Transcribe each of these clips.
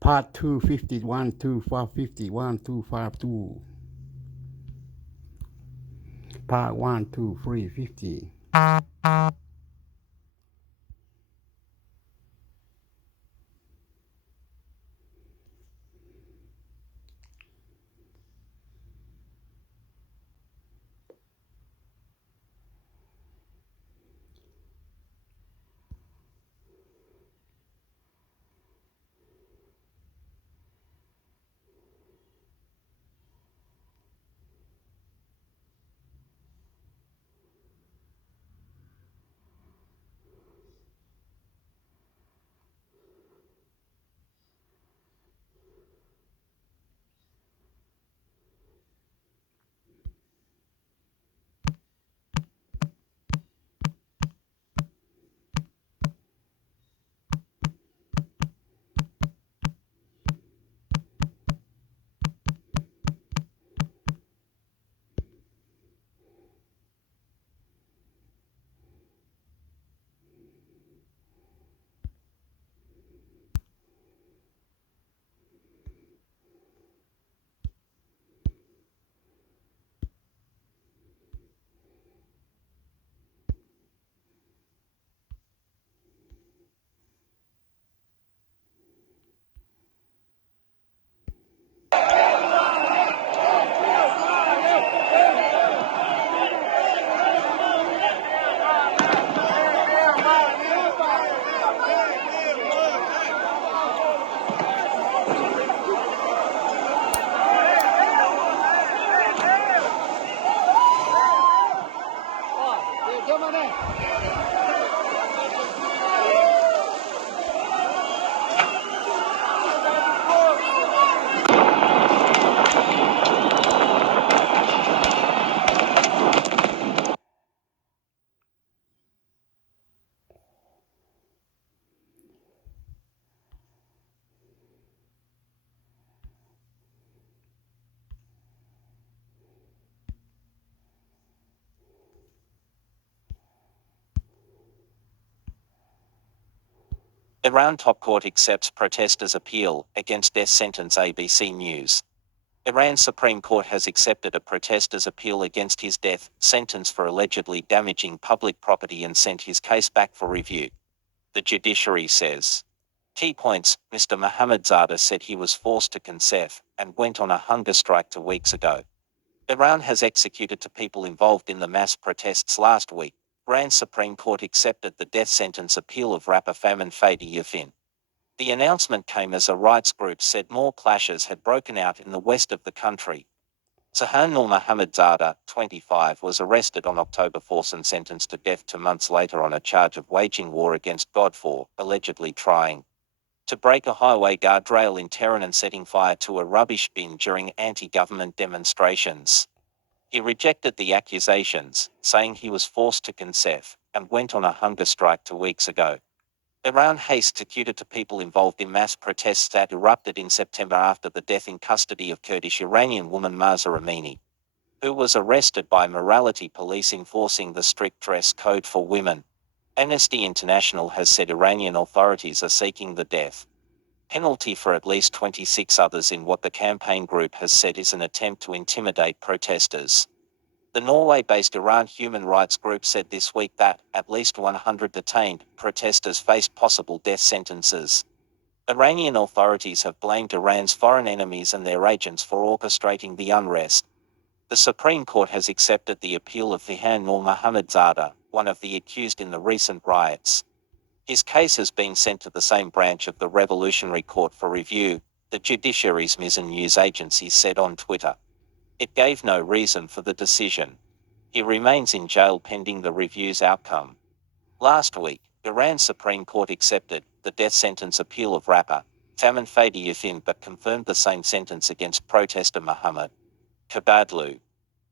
Part 251, 251, 252. Part 1, 2, 3, 50. Iran top court accepts protesters' appeal against death sentence. ABC News. Iran's Supreme Court has accepted a protester's appeal against his death sentence for allegedly damaging public property and sent his case back for review. The judiciary says. Key points: Mr. Mohammadzadeh said he was forced to concede and went on a hunger strike 2 weeks ago. Iran has executed two people involved in the mass protests last week. Iran's Supreme Court accepted the death sentence appeal of rapper Faman Fadi Yafin. The announcement came as a rights group said more clashes had broken out in the west of the country. Zahan Nur Mohammadzadeh, 25, was arrested on October 4 and sentenced to death 2 months later on a charge of waging war against God for allegedly trying to break a highway guardrail in Tehran and setting fire to a rubbish bin during anti-government demonstrations. He rejected the accusations, saying he was forced to concede and went on a hunger strike 2 weeks ago. Iran has executed two people involved in mass protests that erupted in September after the death in custody of Kurdish Iranian woman Mahsa Amini, who was arrested by morality police enforcing the strict dress code for women. Amnesty International has said Iranian authorities are seeking the death penalty for at least 26 others in what the campaign group has said is an attempt to intimidate protesters. The Norway-based Iran human rights group said this week that at least 100 detained protesters faced possible death sentences. Iranian authorities have blamed Iran's foreign enemies and their agents for orchestrating the unrest. The Supreme Court has accepted the appeal of Zahan Nur Mohammadzadeh, one of the accused in the recent riots. His case has been sent to the same branch of the Revolutionary Court for review, the judiciary's Mizan news agency said on Twitter. It gave no reason for the decision. He remains in jail pending the review's outcome. Last week, Iran's Supreme Court accepted the death sentence appeal of rapper Faman Fadi Yafin but confirmed the same sentence against protester Muhammad Kabadlu.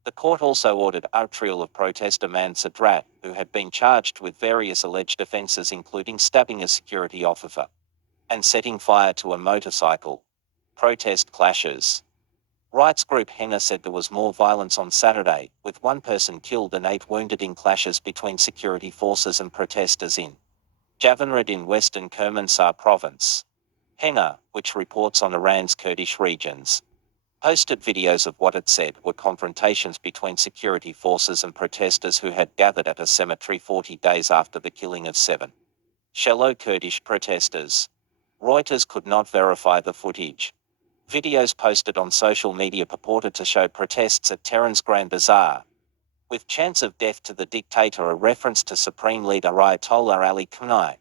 The court also ordered retrial of protester Man Sadrat, who had been charged with various alleged offences including stabbing a security officer and setting fire to a motorcycle. Protest clashes. Rights group Henna said there was more violence on Saturday, with 1 person killed and 8 wounded in clashes between security forces and protesters in Javanrad in western Kermanshah province. Henna, which reports on Iran's Kurdish regions, posted videos of what it said were confrontations between security forces and protesters who had gathered at a cemetery 40 days after the killing of 7 shallow Kurdish protesters. Reuters could not verify the footage. Videos posted on social media purported to show protests at Tehran's Grand Bazaar, with chants of death to the dictator a reference to Supreme Leader Ayatollah Ali Khamenei.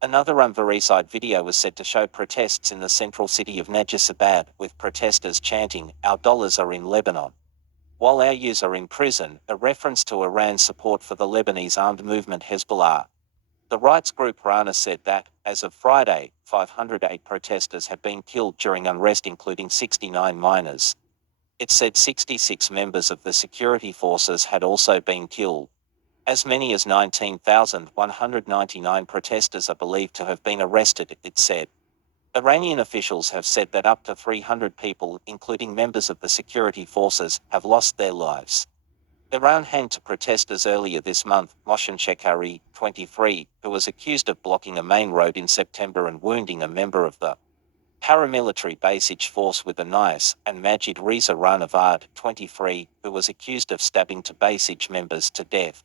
Another unverified video was said to show protests in the central city of Najibabad, with protesters chanting, "Our dollars are in Lebanon, while our youths are in prison," a reference to Iran's support for the Lebanese armed movement Hezbollah. The rights group Rana said that, as of Friday, 508 protesters had been killed during unrest, including 69 minors. It said 66 members of the security forces had also been killed. As many as 19,199 protesters are believed to have been arrested, it said. Iranian officials have said that up to 300 people, including members of the security forces, have lost their lives. Iran hanged two protesters earlier this month, Moshen Shekhari, 23, who was accused of blocking a main road in September and wounding a member of the paramilitary Basij force with a knife, and Majid Reza Ranavad, 23, who was accused of stabbing two Basij members to death.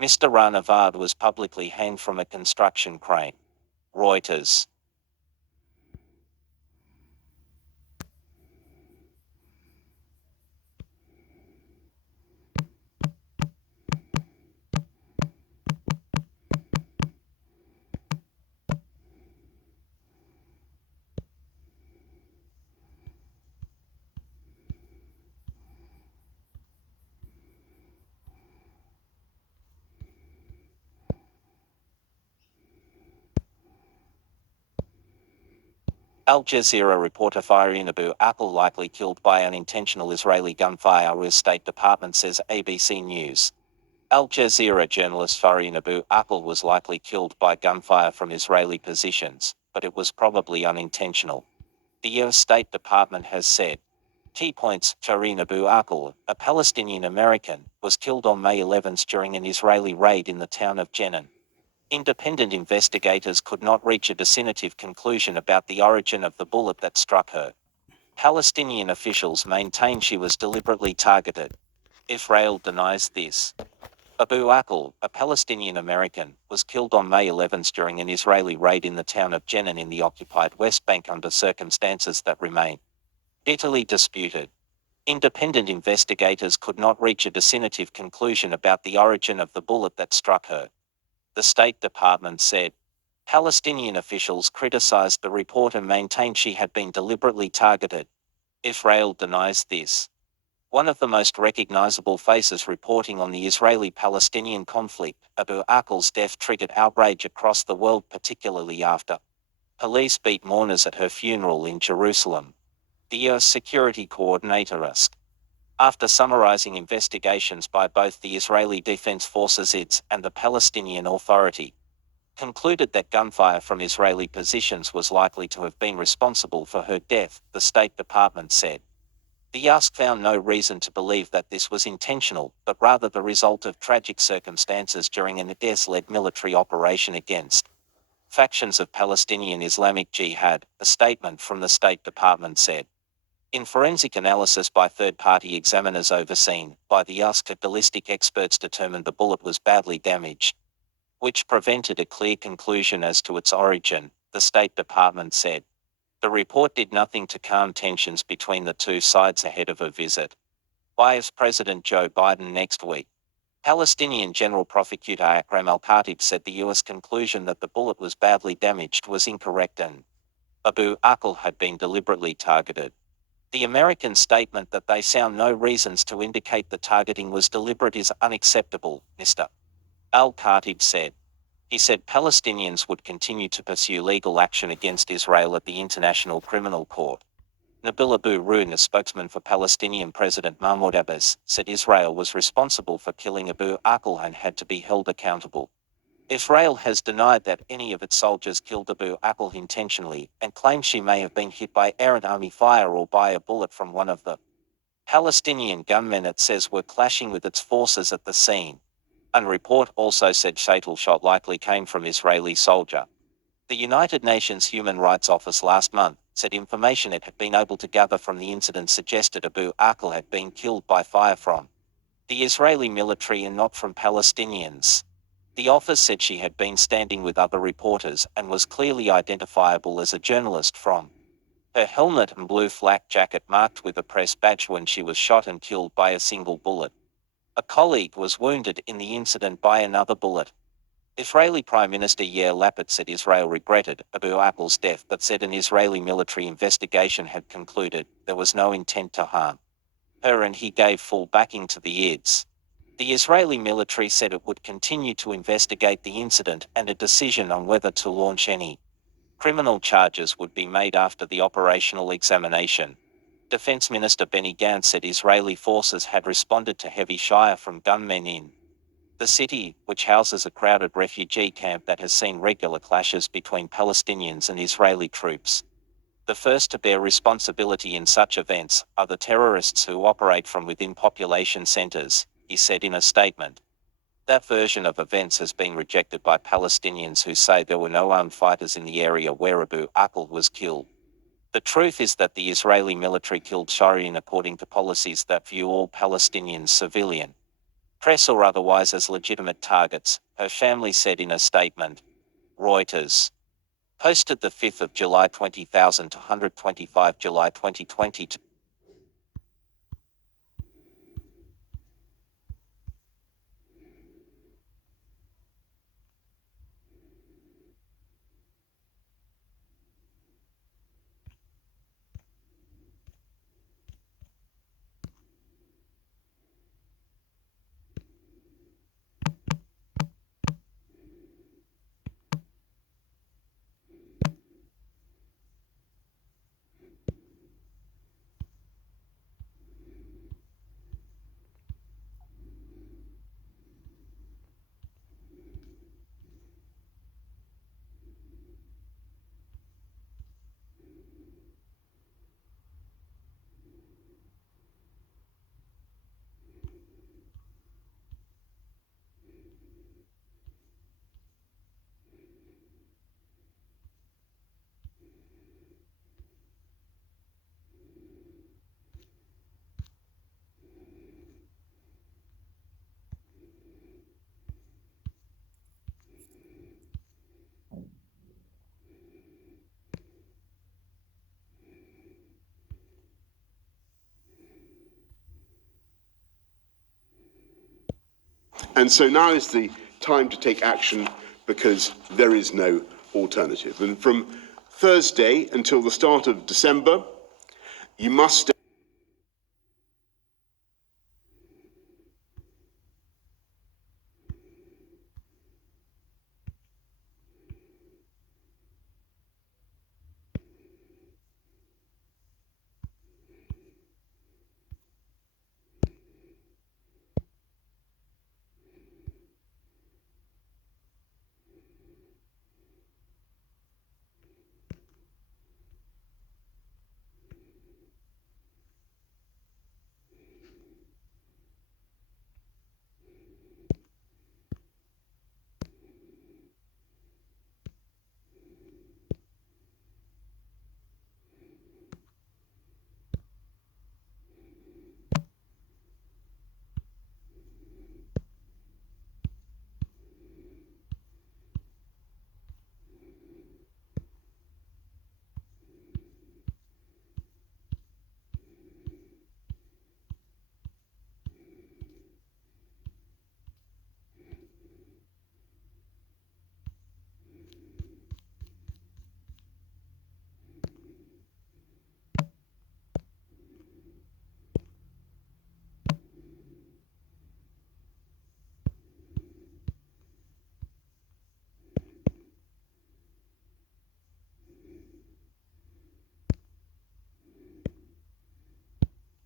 Mr. Ranavad was publicly hanged from a construction crane. Reuters. Al Jazeera reporter Farin Abu Akleh likely killed by unintentional Israeli gunfire, US State Department says, ABC News. Al Jazeera journalist Farin Abu Akleh was likely killed by gunfire from Israeli positions, but it was probably unintentional, the US State Department has said. Key points: Farin Abu Akleh, a Palestinian American, was killed on May 11 during an Israeli raid in the town of Jenin. Independent investigators could not reach a definitive conclusion about the origin of the bullet that struck her. Palestinian officials maintain she was deliberately targeted. Israel denies this. Abu Akleh, a Palestinian American, was killed on May 11 during an Israeli raid in the town of Jenin in the occupied West Bank under circumstances that remain bitterly disputed. Independent investigators could not reach a definitive conclusion about the origin of the bullet that struck her, the State Department said. Palestinian officials criticized the report and maintained she had been deliberately targeted. Israel denies this. One of the most recognizable faces reporting on the Israeli-Palestinian conflict, Abu Akleh's death triggered outrage across the world, particularly after police beat mourners at her funeral in Jerusalem. The US Security Coordinator asked. After summarizing investigations by both the Israeli Defense Forces IDF and the Palestinian Authority, concluded that gunfire from Israeli positions was likely to have been responsible for her death, the State Department said. The US found no reason to believe that this was intentional, but rather the result of tragic circumstances during an IDF-led military operation against factions of Palestinian Islamic Jihad, a statement from the State Department said. In forensic analysis by third-party examiners overseen by the US, ballistic experts determined the bullet was badly damaged, which prevented a clear conclusion as to its origin, the State Department said. The report did nothing to calm tensions between the two sides ahead of a visit by President Joe Biden next week. Palestinian General Prosecutor Akram al-Khatib said the US conclusion that the bullet was badly damaged was incorrect and Abu Akleh had been deliberately targeted. The American statement that they found no reasons to indicate the targeting was deliberate is unacceptable, Mr. al-Khatib said. He said Palestinians would continue to pursue legal action against Israel at the International Criminal Court. Nabil Abu Run, a spokesman for Palestinian President Mahmoud Abbas, said Israel was responsible for killing Abu Akleh and had to be held accountable. Israel has denied that any of its soldiers killed Abu Akleh intentionally, and claims she may have been hit by errant army fire or by a bullet from one of the Palestinian gunmen it says were clashing with its forces at the scene. A report also said fatal shot likely came from Israeli soldier. The United Nations Human Rights Office last month said information it had been able to gather from the incident suggested Abu Akel had been killed by fire from the Israeli military and not from Palestinians. The office said she had been standing with other reporters and was clearly identifiable as a journalist from her helmet and blue flak jacket marked with a press badge when she was shot and killed by a single bullet. A colleague was wounded in the incident by another bullet. Israeli Prime Minister Yair Lapid said Israel regretted Abu Akel's death but said an Israeli military investigation had concluded there was no intent to harm her and he gave full backing to the IDS. The Israeli military said it would continue to investigate the incident and a decision on whether to launch any criminal charges would be made after the operational examination. Defense Minister Benny Gantz said Israeli forces had responded to heavy fire from gunmen in the city, which houses a crowded refugee camp that has seen regular clashes between Palestinians and Israeli troops. The first to bear responsibility in such events are the terrorists who operate from within population centers, he said in a statement. That version of events has been rejected by Palestinians who say there were no armed fighters in the area where Abu Akel was killed. The truth is that the Israeli military killed Shireen according to policies that view all Palestinians civilian, press or otherwise as legitimate targets, her family said in a statement. Reuters posted the 5th of July 20,225 July 2022. And so now is the time to take action because there is no alternative. And from Thursday until the start of December, you must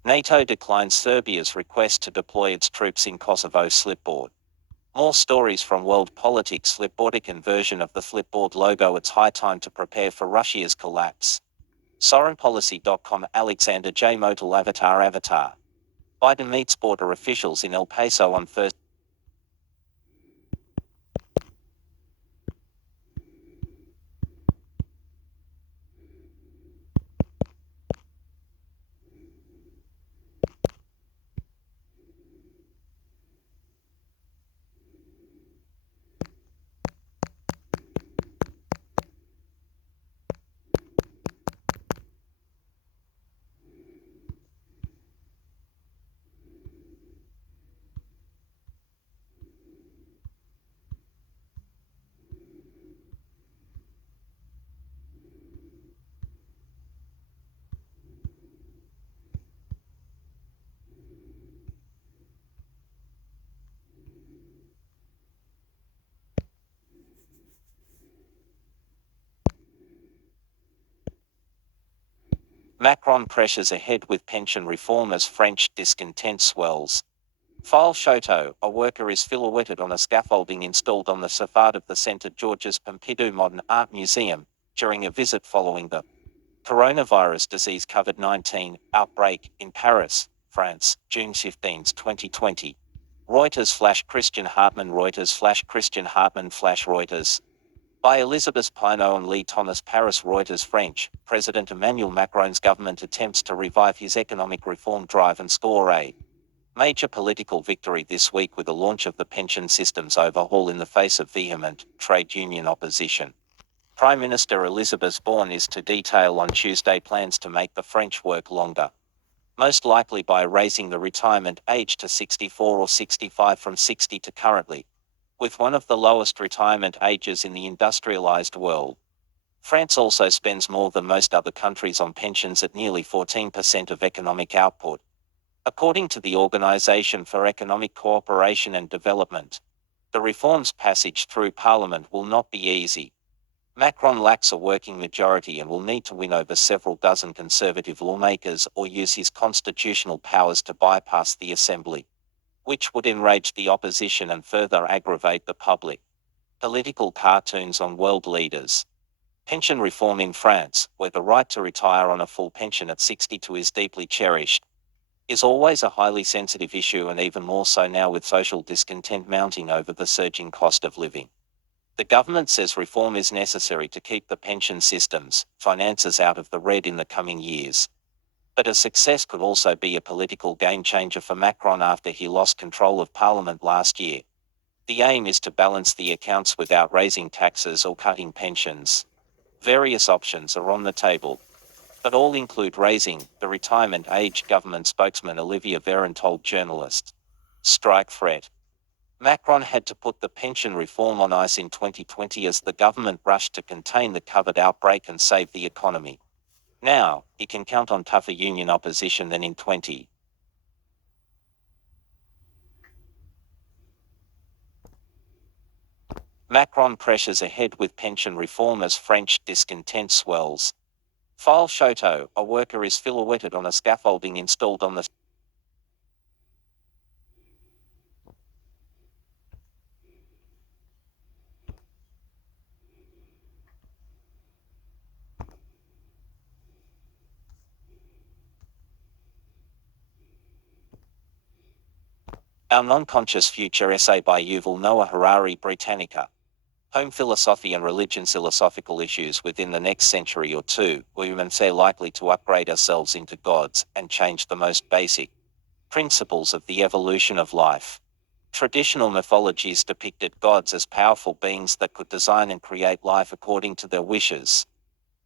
NATO declines Serbia's request to deploy its troops in Kosovo. Flipboard. More stories from World Politics. Flipboardican version of the Flipboard logo. It's high time to prepare for Russia's collapse. Sorenpolicy.com. Alexander J. Motul Avatar. Biden meets border officials in El Paso on Thursday. Macron pressures ahead with pension reform as French discontent swells. File Choteau, a worker is silhouetted on a scaffolding installed on the facade of the Centre Georges Pompidou Modern Art Museum during a visit following the coronavirus disease COVID-19 outbreak in Paris, France, June 15, 2020. Reuters / Christian Hartmann Reuters / Christian Hartmann / Reuters. By Elizabeth Pinault and Lee Thomas Paris Reuters French, President Emmanuel Macron's government attempts to revive his economic reform drive and score a major political victory this week with the launch of the pension system's overhaul in the face of vehement trade union opposition. Prime Minister Elizabeth Borne is to detail on Tuesday plans to make the French work longer, most likely by raising the retirement age to 64 or 65 from 60 to currently, with one of the lowest retirement ages in the industrialized world. France also spends more than most other countries on pensions at nearly 14% of economic output, according to the Organization for Economic Cooperation and Development. The reform's passage through Parliament will not be easy. Macron lacks a working majority and will need to win over several dozen conservative lawmakers or use his constitutional powers to bypass the Assembly, which would enrage the opposition and further aggravate the public. Political cartoons on world leaders. Pension reform in France, where the right to retire on a full pension at 62 is deeply cherished, is always a highly sensitive issue, and even more so now with social discontent mounting over the surging cost of living. The government says reform is necessary to keep the pension system's finances out of the red in the coming years. But a success could also be a political game changer for Macron after he lost control of Parliament last year. The aim is to balance the accounts without raising taxes or cutting pensions. Various options are on the table, but all include raising the retirement age, government spokesman Olivier Véran told journalists. Strike threat. Macron had to put the pension reform on ice in 2020 as the government rushed to contain the COVID outbreak and save the economy. Now, he can count on tougher union opposition than in 2020. Macron pressures ahead with pension reform as French discontent swells. File Choteau, a worker is silhouetted on a scaffolding installed on the Our Non-Conscious Future essay by Yuval Noah Harari Britannica. Home philosophy and religion. Philosophical issues within the next century or two, we humans are likely to upgrade ourselves into gods and change the most basic principles of the evolution of life. Traditional mythologies depicted gods as powerful beings that could design and create life according to their wishes.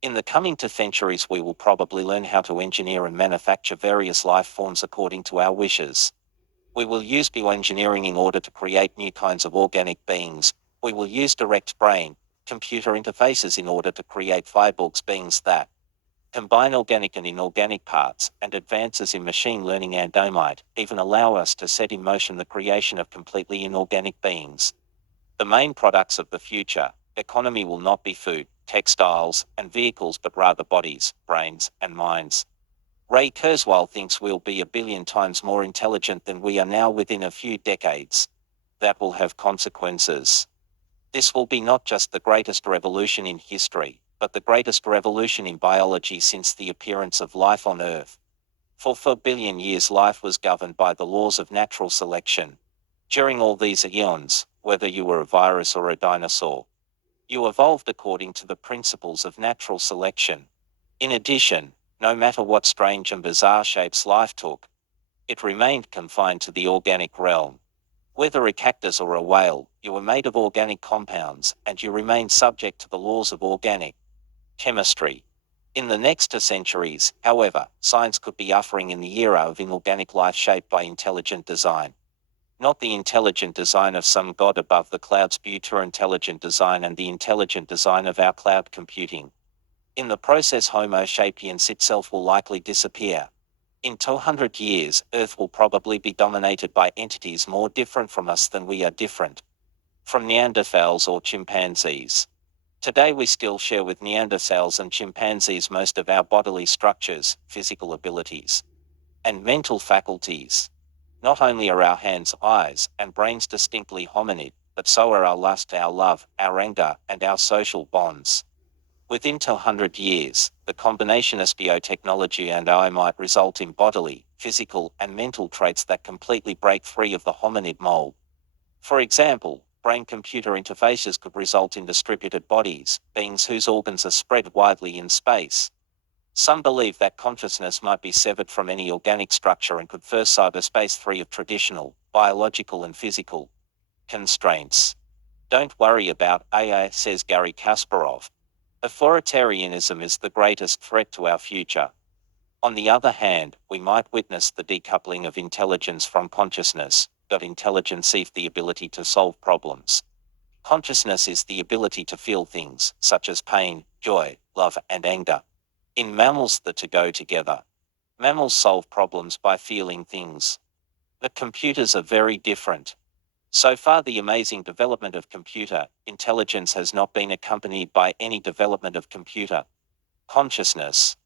In the coming 2 centuries, we will probably learn how to engineer and manufacture various life forms according to our wishes. We will use bioengineering in order to create new kinds of organic beings. We will use direct brain computer interfaces in order to create cyborgs, beings that combine organic and inorganic parts, and advances in machine learning and might even allow us to set in motion the creation of completely inorganic beings. The main products of the future economy will not be food, textiles, and vehicles, but rather bodies, brains, and minds. Ray Kurzweil thinks we'll be 1 billion times more intelligent than we are now within a few decades. That will have consequences. This will be not just the greatest revolution in history, but the greatest revolution in biology since the appearance of life on Earth. For 4 billion years life was governed by the laws of natural selection. During all these eons, whether you were a virus or a dinosaur, you evolved according to the principles of natural selection. In addition, no matter what strange and bizarre shapes life took, it remained confined to the organic realm. Whether a cactus or a whale, you were made of organic compounds, and you remained subject to the laws of organic chemistry. In the next 2 centuries, however, science could be ushering in the era of inorganic life shaped by intelligent design. Not the intelligent design of some god above the clouds, but our intelligent design and the intelligent design of our cloud computing. In the process, Homo sapiens itself will likely disappear. In 200 years, Earth will probably be dominated by entities more different from us than we are different from Neanderthals or chimpanzees. Today we still share with Neanderthals and chimpanzees most of our bodily structures, physical abilities, and mental faculties. Not only are our hands, eyes, and brains distinctly hominid, but so are our lust, our love, our anger, and our social bonds. Within 200 years, the combination of biotechnology and AI might result in bodily, physical, and mental traits that completely break free of the hominid mold. For example, brain-computer interfaces could result in distributed bodies, beings whose organs are spread widely in space. Some believe that consciousness might be severed from any organic structure and could first cyberspace free of traditional, biological and physical constraints. Don't worry about AI, says Garry Kasparov. Authoritarianism is the greatest threat to our future. On the other hand, we might witness the decoupling of intelligence from consciousness. Intelligence is the ability to solve problems. Consciousness is the ability to feel things, such as pain, joy, love, and anger. In mammals, the two go together. Mammals solve problems by feeling things. But computers are very different. So far, the amazing development of computer intelligence has not been accompanied by any development of computer consciousness.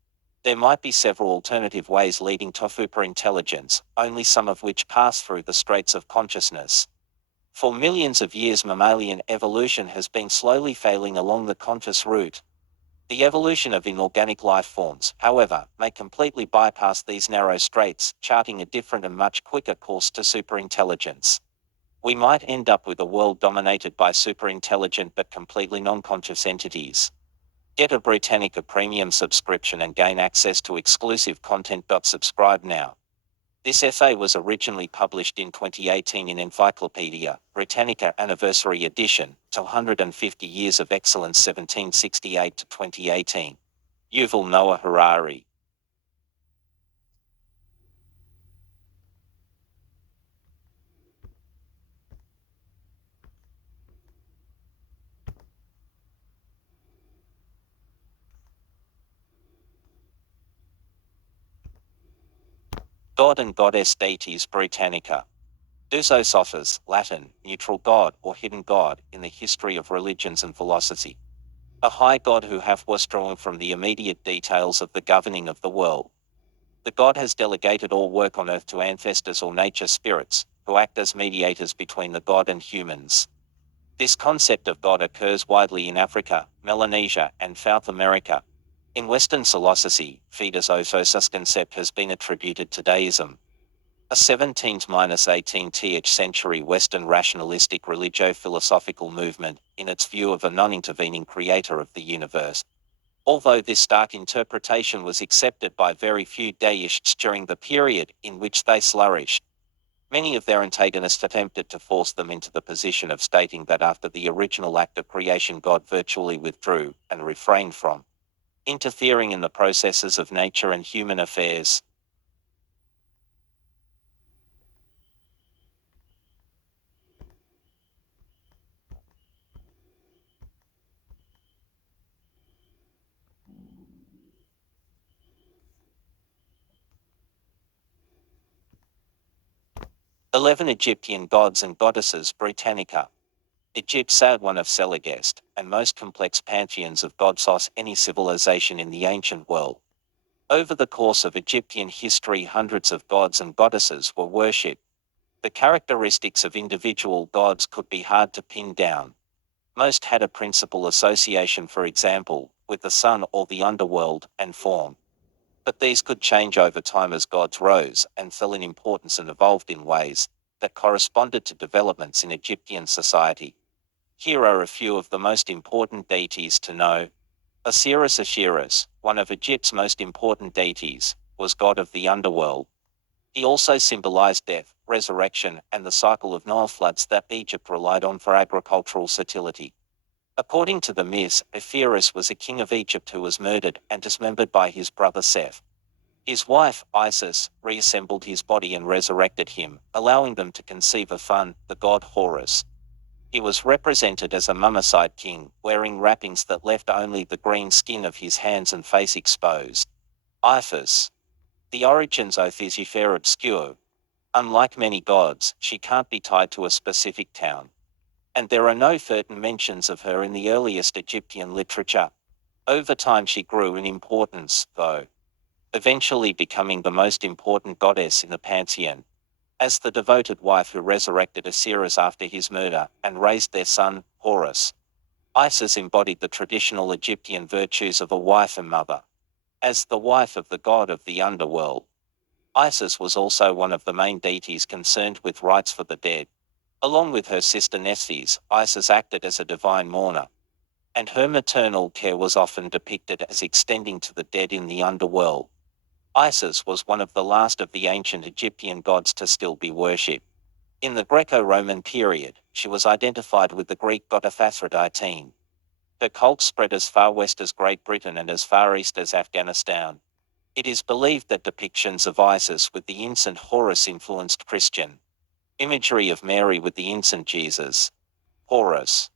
There might be several alternative ways leading to superintelligence, only some of which pass through the straits of consciousness. For millions of years, mammalian evolution has been slowly failing along the conscious route. The evolution of inorganic life forms, however, may completely bypass these narrow straits, charting a different and much quicker course to superintelligence. We might end up with a world dominated by superintelligent but completely non-conscious entities. Get a Britannica premium subscription and gain access to exclusive content. Subscribe now. This essay was originally published in 2018 in Encyclopedia Britannica Anniversary Edition, 250 Years of Excellence 1768 to 2018. Yuval Noah Harari. God and Goddess Deities Britannica. Duso Sophos, Latin, neutral God or hidden God in the history of religions and philosophy. A high God who hath withdrawn from the immediate details of the governing of the world. The God has delegated all work on earth to ancestors or nature spirits, who act as mediators between the God and humans. This concept of God occurs widely in Africa, Melanesia, and South America. In Western philosophy, Fides Ososus concept has been attributed to deism. A 17th–18th century Western rationalistic religio-philosophical movement, in its view of a non-intervening creator of the universe. Although this stark interpretation was accepted by very few deists during the period in which they flourished, many of their antagonists attempted to force them into the position of stating that after the original act of creation God virtually withdrew and refrained from interfering in the processes of nature and human affairs. "11 Egyptian Gods and Goddesses Britannica. Egypt had one of Seligest and most complex pantheons of gods of any civilization in the ancient world. Over the course of Egyptian history, hundreds of gods and goddesses were worshipped. The characteristics of individual gods could be hard to pin down. Most had a principal association, for example, with the sun or the underworld and form. But these could change over time as gods rose and fell in importance and evolved in ways that corresponded to developments in Egyptian society. Here are a few of the most important deities to know. Osiris, one of Egypt's most important deities, was god of the underworld. He also symbolized death, resurrection, and the cycle of Nile floods that Egypt relied on for agricultural fertility. According to the myths, Osiris was a king of Egypt who was murdered and dismembered by his brother Seth. His wife, Isis, reassembled his body and resurrected him, allowing them to conceive of Fun, the god Horus. He was represented as a mummified king, wearing wrappings that left only the green skin of his hands and face exposed. Isis. The origins of Isis are obscure. Unlike many gods, she can't be tied to a specific town. and there are no certain mentions of her in the earliest Egyptian literature. Over time she grew in importance, though, eventually becoming the most important goddess in the pantheon, as the devoted wife who resurrected Osiris after his murder and raised their son, Horus. Isis embodied the traditional Egyptian virtues of a wife and mother. As the wife of the god of the underworld, Isis was also one of the main deities concerned with rites for the dead. Along with her sister Nephthys, Isis acted as a divine mourner, and her maternal care was often depicted as extending to the dead in the underworld. Isis was one of the last of the ancient Egyptian gods to still be worshipped. In the Greco-Roman period, she was identified with the Greek goddess Aphrodite. Her cult spread as far west as Great Britain and as far east as Afghanistan. It is believed that depictions of Isis with the infant Horus influenced Christian imagery of Mary with the infant Jesus. Horus,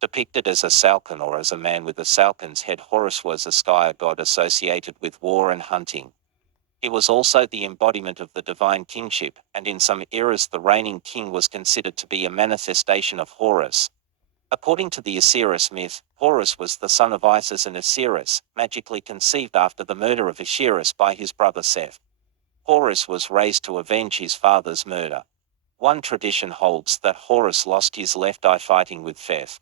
depicted as a falcon or as a man with a falcon's head. Horus was a sky god associated with war and hunting. He was also the embodiment of the divine kingship, and in some eras the reigning king was considered to be a manifestation of Horus. According to the Osiris myth, Horus was the son of Isis and Osiris, magically conceived after the murder of Osiris by his brother Seth. Horus was raised to avenge his father's murder. One tradition holds that Horus lost his left eye fighting with Seth,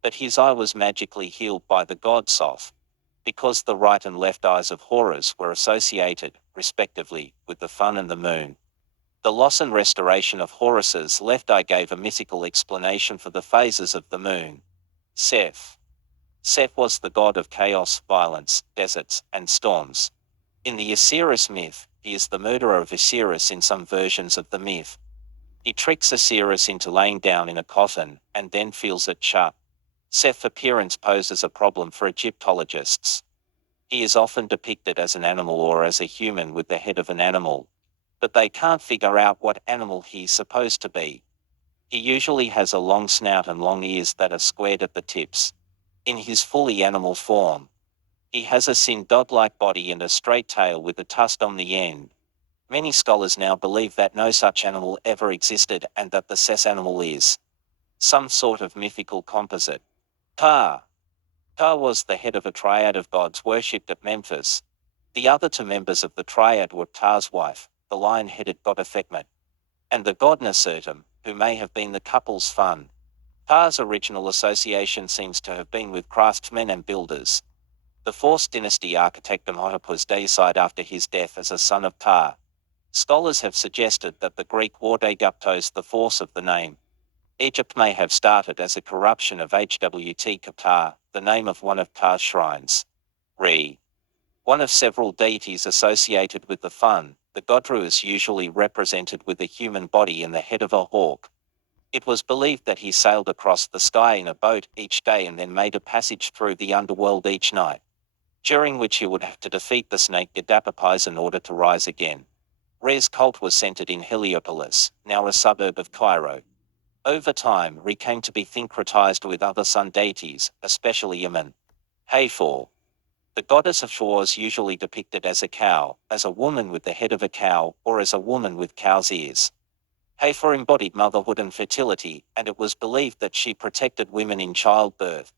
but his eye was magically healed by the god Thoth, because the right and left eyes of Horus were associated, respectively, with the sun and the moon. The loss and restoration of Horus's left eye gave a mythical explanation for the phases of the moon. Seth. Seth was the god of chaos, violence, deserts, and storms. In the Osiris myth, he is the murderer of Osiris in some versions of the myth. He tricks Osiris into laying down in a coffin, and then fills it shut. Seth's appearance poses a problem for Egyptologists. He is often depicted as an animal or as a human with the head of an animal, but they can't figure out what animal he's supposed to be. He usually has a long snout and long ears that are squared at the tips. In his fully animal form, he has a thin dog-like body and a straight tail with a tusk on the end. Many scholars now believe that no such animal ever existed and that the Seth animal is some sort of mythical composite. Ka. Ka was the head of a triad of gods worshipped at Memphis. The other two members of the triad were Ptah's wife, the lion-headed god Sekhmet, and the god Nesertum, who may have been the couple's fun. Ptah's original association seems to have been with craftsmen and builders. The 4th dynasty architect Imhotep was deified after his death as a son of Ptah. Scholars have suggested that the Greek word Aegyptos, the force of the name Egypt, may have started as a corruption of Hwt Ptah, the name of one of Ptah's shrines. Re. One of several deities associated with the fun, the Godru is usually represented with a human body and the head of a hawk. It was believed that he sailed across the sky in a boat each day and then made a passage through the underworld each night, during which he would have to defeat the snake Gadapapis in order to rise again. Re's cult was centered in Heliopolis, now a suburb of Cairo. Over time, Re came to be syncretized with other sun deities, especially Amun. Hathor. The goddess of Thor is usually depicted as a cow, as a woman with the head of a cow, or as a woman with cow's ears. Hathor embodied motherhood and fertility, and it was believed that she protected women in childbirth.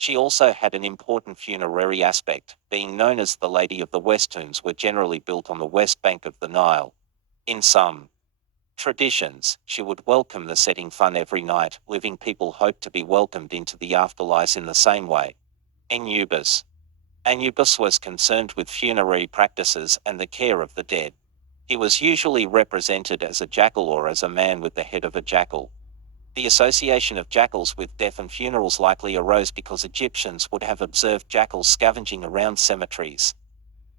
She also had an important funerary aspect, being known as the Lady of the West. Tombs were generally built on the west bank of the Nile. In some traditions, she would welcome the setting sun every night. Living people hoped to be welcomed into the afterlife in the same way. Anubis. Anubis was concerned with funerary practices and the care of the dead. He was usually represented as a jackal or as a man with the head of a jackal. The association of jackals with death and funerals likely arose because Egyptians would have observed jackals scavenging around cemeteries.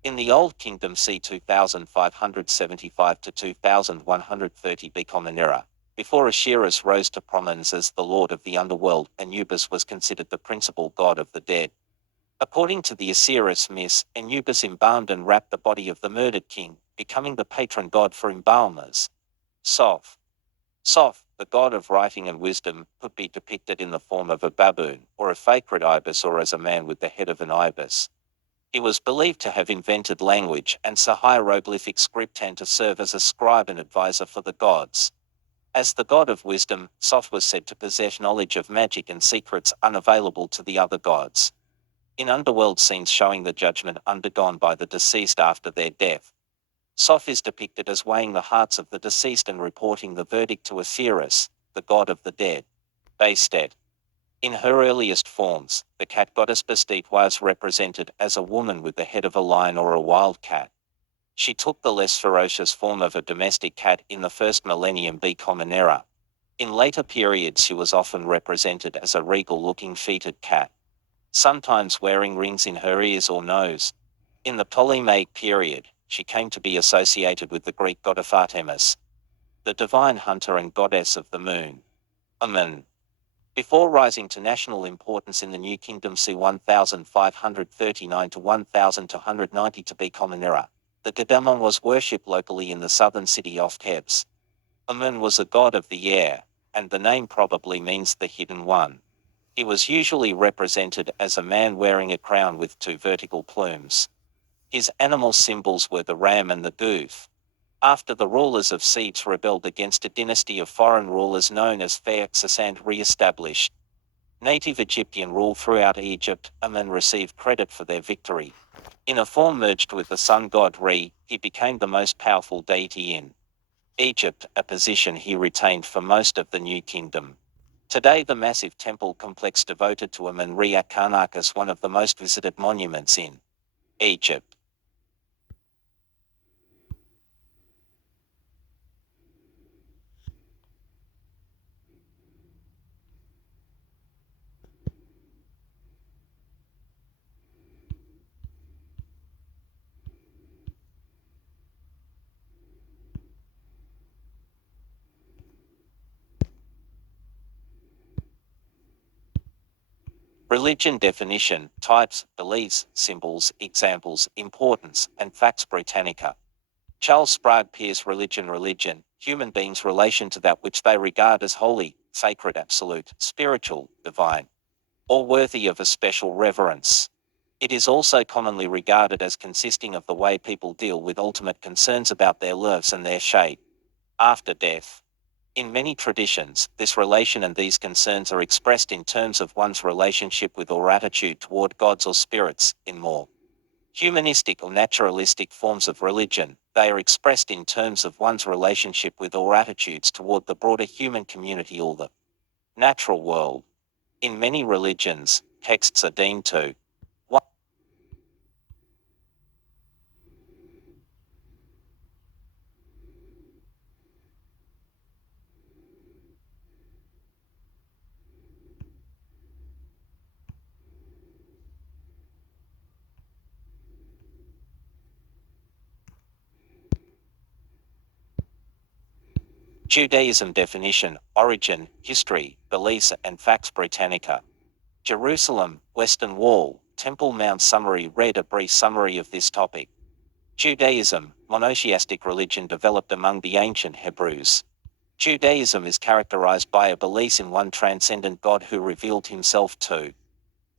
In the Old Kingdom c. 2575 to 2130 B. Common Era, before Osiris rose to prominence as the lord of the underworld, Anubis was considered the principal god of the dead. According to the Osiris myths, Anubis embalmed and wrapped the body of the murdered king, becoming the patron god for embalmers. Thoth. Thoth, the god of writing and wisdom, could be depicted in the form of a baboon, or a sacred ibis, or as a man with the head of an ibis. He was believed to have invented language and hieroglyphic script and to serve as a scribe and advisor for the gods. As the god of wisdom, Thoth was said to possess knowledge of magic and secrets unavailable to the other gods. In underworld scenes showing the judgment undergone by the deceased after their death, Thoth is depicted as weighing the hearts of the deceased and reporting the verdict to Osiris, the god of the dead. Bastet. In her earliest forms, the cat goddess Bastet was represented as a woman with the head of a lion or a wild cat. She took the less ferocious form of a domestic cat in the first millennium B Common Era. In later periods she was often represented as a regal-looking fetid cat, sometimes wearing rings in her ears or nose. In the Ptolemaic period, she came to be associated with the Greek god of Artemis, the divine hunter and goddess of the moon. Amun. Before rising to national importance in the New Kingdom c. 1539 to 1290 to be Common Era, the Gadamon was worshipped locally in the southern city of Thebes. Amun was a god of the air, and the name probably means the hidden one. He was usually represented as a man wearing a crown with two vertical plumes. His animal symbols were the ram and the goof. After the rulers of Thebes rebelled against a dynasty of foreign rulers known as Phaeaxus and re-established native Egyptian rule throughout Egypt, Amun received credit for their victory. In a form merged with the sun god Re, he became the most powerful deity in Egypt, a position he retained for most of the New Kingdom. Today the massive temple complex devoted to Amun Re at Karnak is one of the most visited monuments in Egypt. Religion definition, types, beliefs, symbols, examples, importance, and facts Britannica. Charles Sprague Peirce Religion, human beings' relation to that which they regard as holy, sacred, absolute, spiritual, divine, or worthy of a special reverence. It is also commonly regarded as consisting of the way people deal with ultimate concerns about their lives and their shape after death. In many traditions, this relation and these concerns are expressed in terms of one's relationship with or attitude toward gods or spirits. In more humanistic or naturalistic forms of religion, they are expressed in terms of one's relationship with or attitudes toward the broader human community or the natural world. In many religions, texts are deemed to 1. Judaism definition, origin, history, beliefs and facts Britannica. Jerusalem, Western Wall, Temple Mount summary. Read a brief summary of this topic. Judaism, monotheistic religion developed among the ancient Hebrews. Judaism is characterized by a belief in one transcendent God who revealed himself to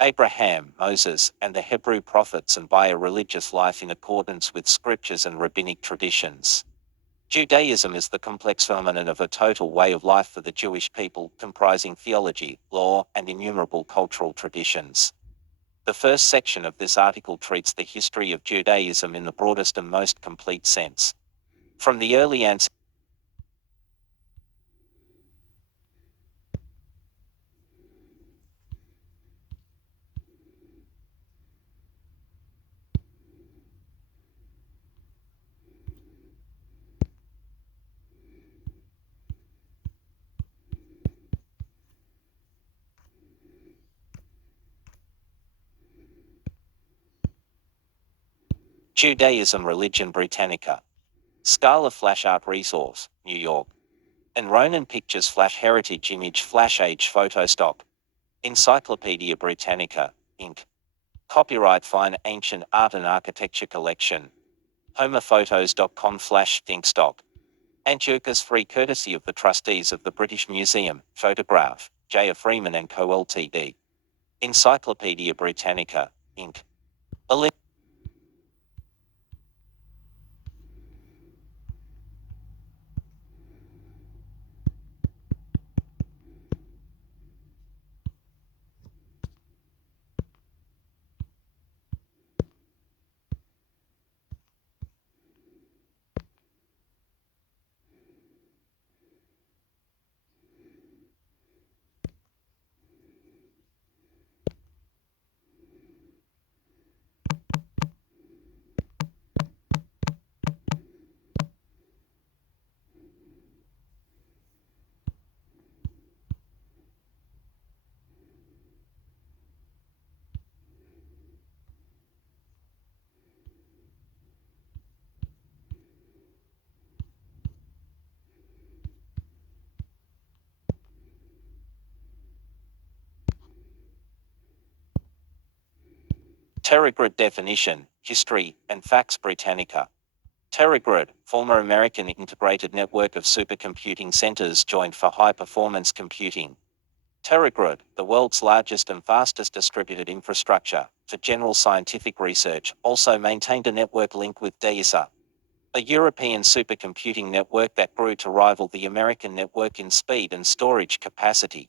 Abraham, Moses, and the Hebrew prophets, and by a religious life in accordance with scriptures and rabbinic traditions. Judaism is the complex phenomenon of a total way of life for the Jewish people, comprising theology, law, and innumerable cultural traditions. The first section of this article treats the history of Judaism in the broadest and most complete sense. From the early ancestors. Judaism Religion Britannica. Scala Flash Art Resource, New York. And Ronin Pictures Flash Heritage Image Flash Age Photo Stock. Encyclopedia Britannica, Inc. Copyright Fine Ancient Art and Architecture Collection. Homophotos.com Flash Think Stock. Antiochus free courtesy of the trustees of the British Museum. Photograph, J. Freeman and Co. Ltd. Encyclopedia Britannica, Inc. Terragrid definition, history, and facts Britannica. Terragrid, former American integrated network of supercomputing centers joined for high-performance computing. Terragrid, the world's largest and fastest distributed infrastructure for general scientific research, also maintained a network link with DESA, a European supercomputing network that grew to rival the American network in speed and storage capacity.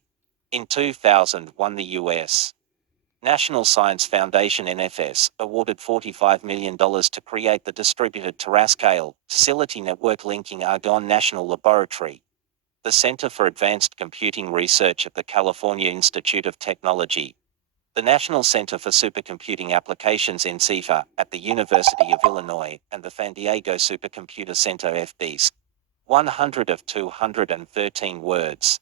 In 2001, the U.S. National Science Foundation (NFS) awarded $45 million to create the distributed terrestrial facility network linking Argonne National Laboratory, the Center for Advanced Computing Research at the California Institute of Technology, the National Center for Supercomputing Applications (NCEFA) at the University of Illinois, and the San Diego Supercomputer Center (FBS). 100 of 213 words.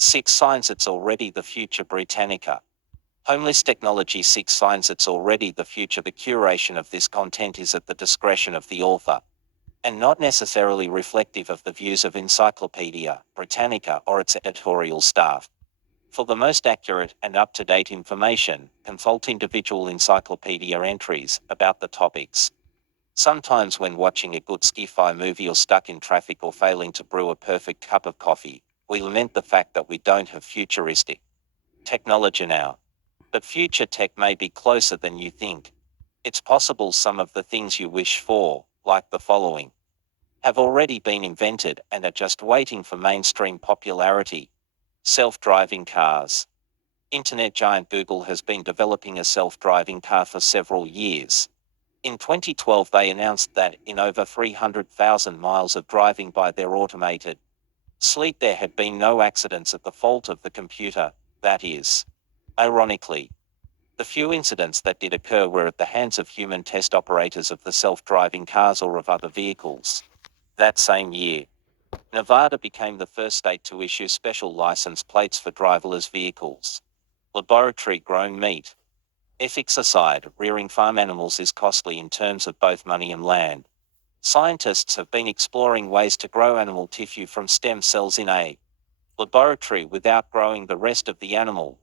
Six signs it's already the future Britannica. Homeless Technology 6 signs it's already the future. The curation of this content is at the discretion of the author, and not necessarily reflective of the views of Encyclopedia Britannica or its editorial staff. For the most accurate and up-to-date information, consult individual encyclopedia entries about the topics. Sometimes when watching a good sci-fi movie or stuck in traffic or failing to brew a perfect cup of coffee, we lament the fact that we don't have futuristic technology now. But future tech may be closer than you think. It's possible some of the things you wish for, like the following, have already been invented and are just waiting for mainstream popularity. Self-driving cars. Internet giant Google has been developing a self-driving car for several years. In 2012 they announced that, in over 300,000 miles of driving by their automated fleet, there had been no accidents at the fault of the computer, that is. Ironically, the few incidents that did occur were at the hands of human test operators of the self-driving cars or of other vehicles. That same year, Nevada became the first state to issue special license plates for driverless vehicles. Laboratory-grown meat. Ethics aside, rearing farm animals is costly in terms of both money and land. Scientists have been exploring ways to grow animal tissue from stem cells in a laboratory without growing the rest of the animal.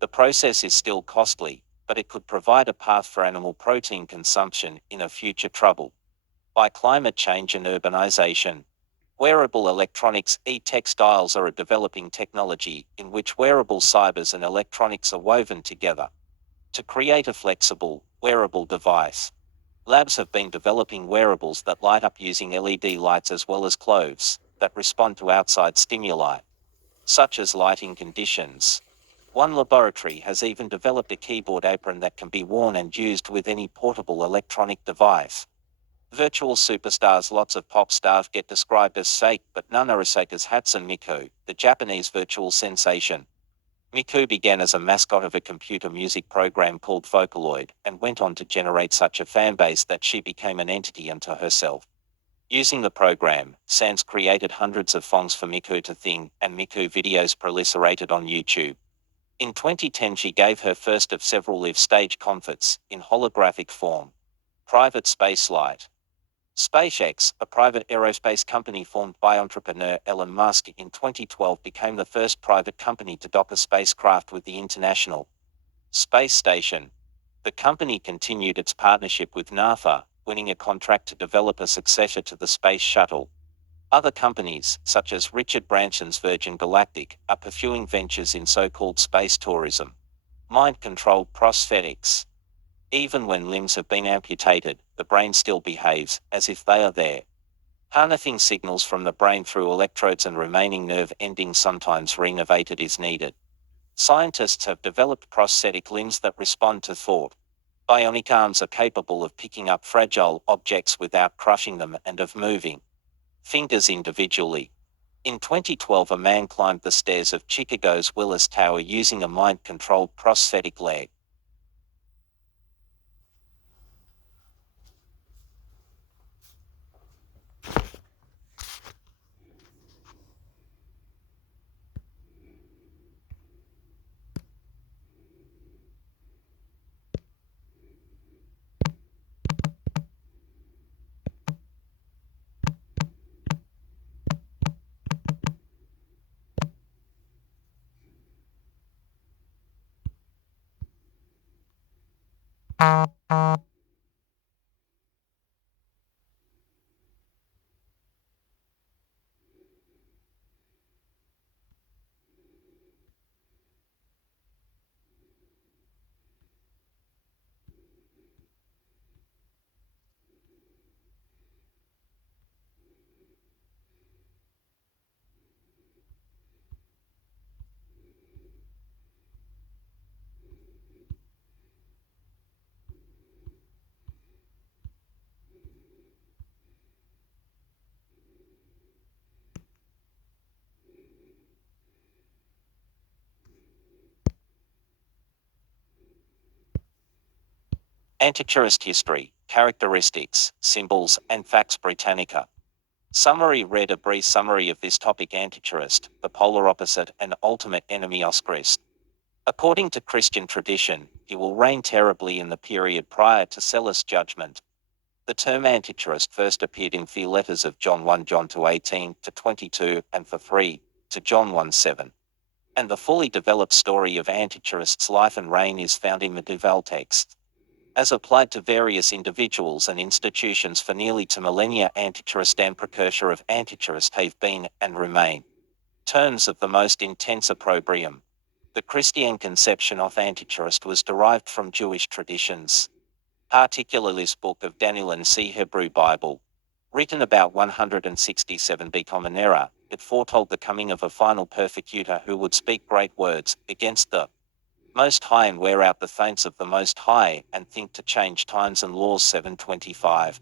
The process is still costly, but it could provide a path for animal protein consumption in a future troubled by climate change and urbanization. Wearable electronics e-textiles are a developing technology in which wearable fibers and electronics are woven together to create a flexible, wearable device. Labs have been developing wearables that light up using LED lights as well as clothes that respond to outside stimuli, such as lighting conditions. One laboratory has even developed a keyboard apron that can be worn and used with any portable electronic device. Virtual superstars. Lots of pop stars get described as fake, but none are as fake as Hatsune Miku, the Japanese virtual sensation. Miku began as a mascot of a computer music program called Vocaloid, and went on to generate such a fanbase that she became an entity unto herself. Using the program, Sans created hundreds of songs for Miku to sing, and Miku videos proliferated on YouTube. In 2010 she gave her first of several live stage concerts, in holographic form. Private spaceflight. SpaceX, a private aerospace company formed by entrepreneur Elon Musk in 2012, became the first private company to dock a spacecraft with the International Space Station. The company continued its partnership with NASA, winning a contract to develop a successor to the Space Shuttle. Other companies, such as Richard Branson's Virgin Galactic, are pursuing ventures in so-called space tourism. Mind-controlled prosthetics. Even when limbs have been amputated, the brain still behaves as if they are there. Harnessing signals from the brain through electrodes and remaining nerve endings sometimes renovated is needed. Scientists have developed prosthetic limbs that respond to thought. Bionic arms are capable of picking up fragile objects without crushing them and of moving fingers individually. In 2012, a man climbed the stairs of Chicago's Willis Tower using a mind-controlled prosthetic leg. Antichurist history, characteristics, symbols, and facts Britannica. Summary. Read a brief summary of this topic. Antichurist, the polar opposite and ultimate enemy of Christ. According to Christian tradition, he will reign terribly in the period prior to Seller's judgment. The term Antichurist first appeared in the letters of John 1 John 2:18-22 and 3 to John 1:7. And the fully developed story of Antichurist's life and reign is found in medieval texts. As applied to various individuals and institutions for nearly 2 millennia, Antichurist and precursor of Antichurist have been, and remain, terms of the most intense opprobrium. The Christian conception of Antichurist was derived from Jewish traditions, particularly the Book of Daniel and the Hebrew Bible. Written about 167 BC Common Era, it foretold the coming of a final persecutor who would speak great words against the Most High and wear out the saints of the Most High, and think to change times and laws. 725.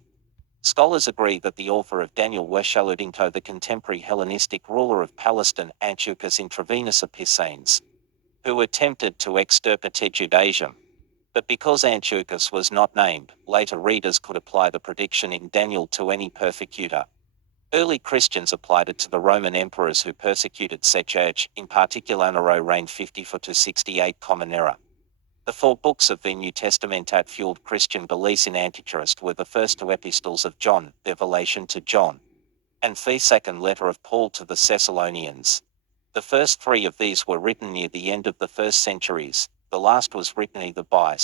Scholars agree that the author of Daniel was Shaludinko, the contemporary Hellenistic ruler of Palestine, Antiochus Intravenous Epiphanes, who attempted to extirpate Judaism. But because Antiochus was not named, later readers could apply the prediction in Daniel to any persecutor. Early Christians applied it to the Roman emperors who persecuted the church, in particular Nero reigned 54-68 Common Era. The 4 books of the New Testament that fueled Christian beliefs in Antichurist were the first 2 epistles of John, Revelation to John, and the second letter of Paul to the Thessalonians. The first 3 of these were written near the end of the first centuries, the last was written either by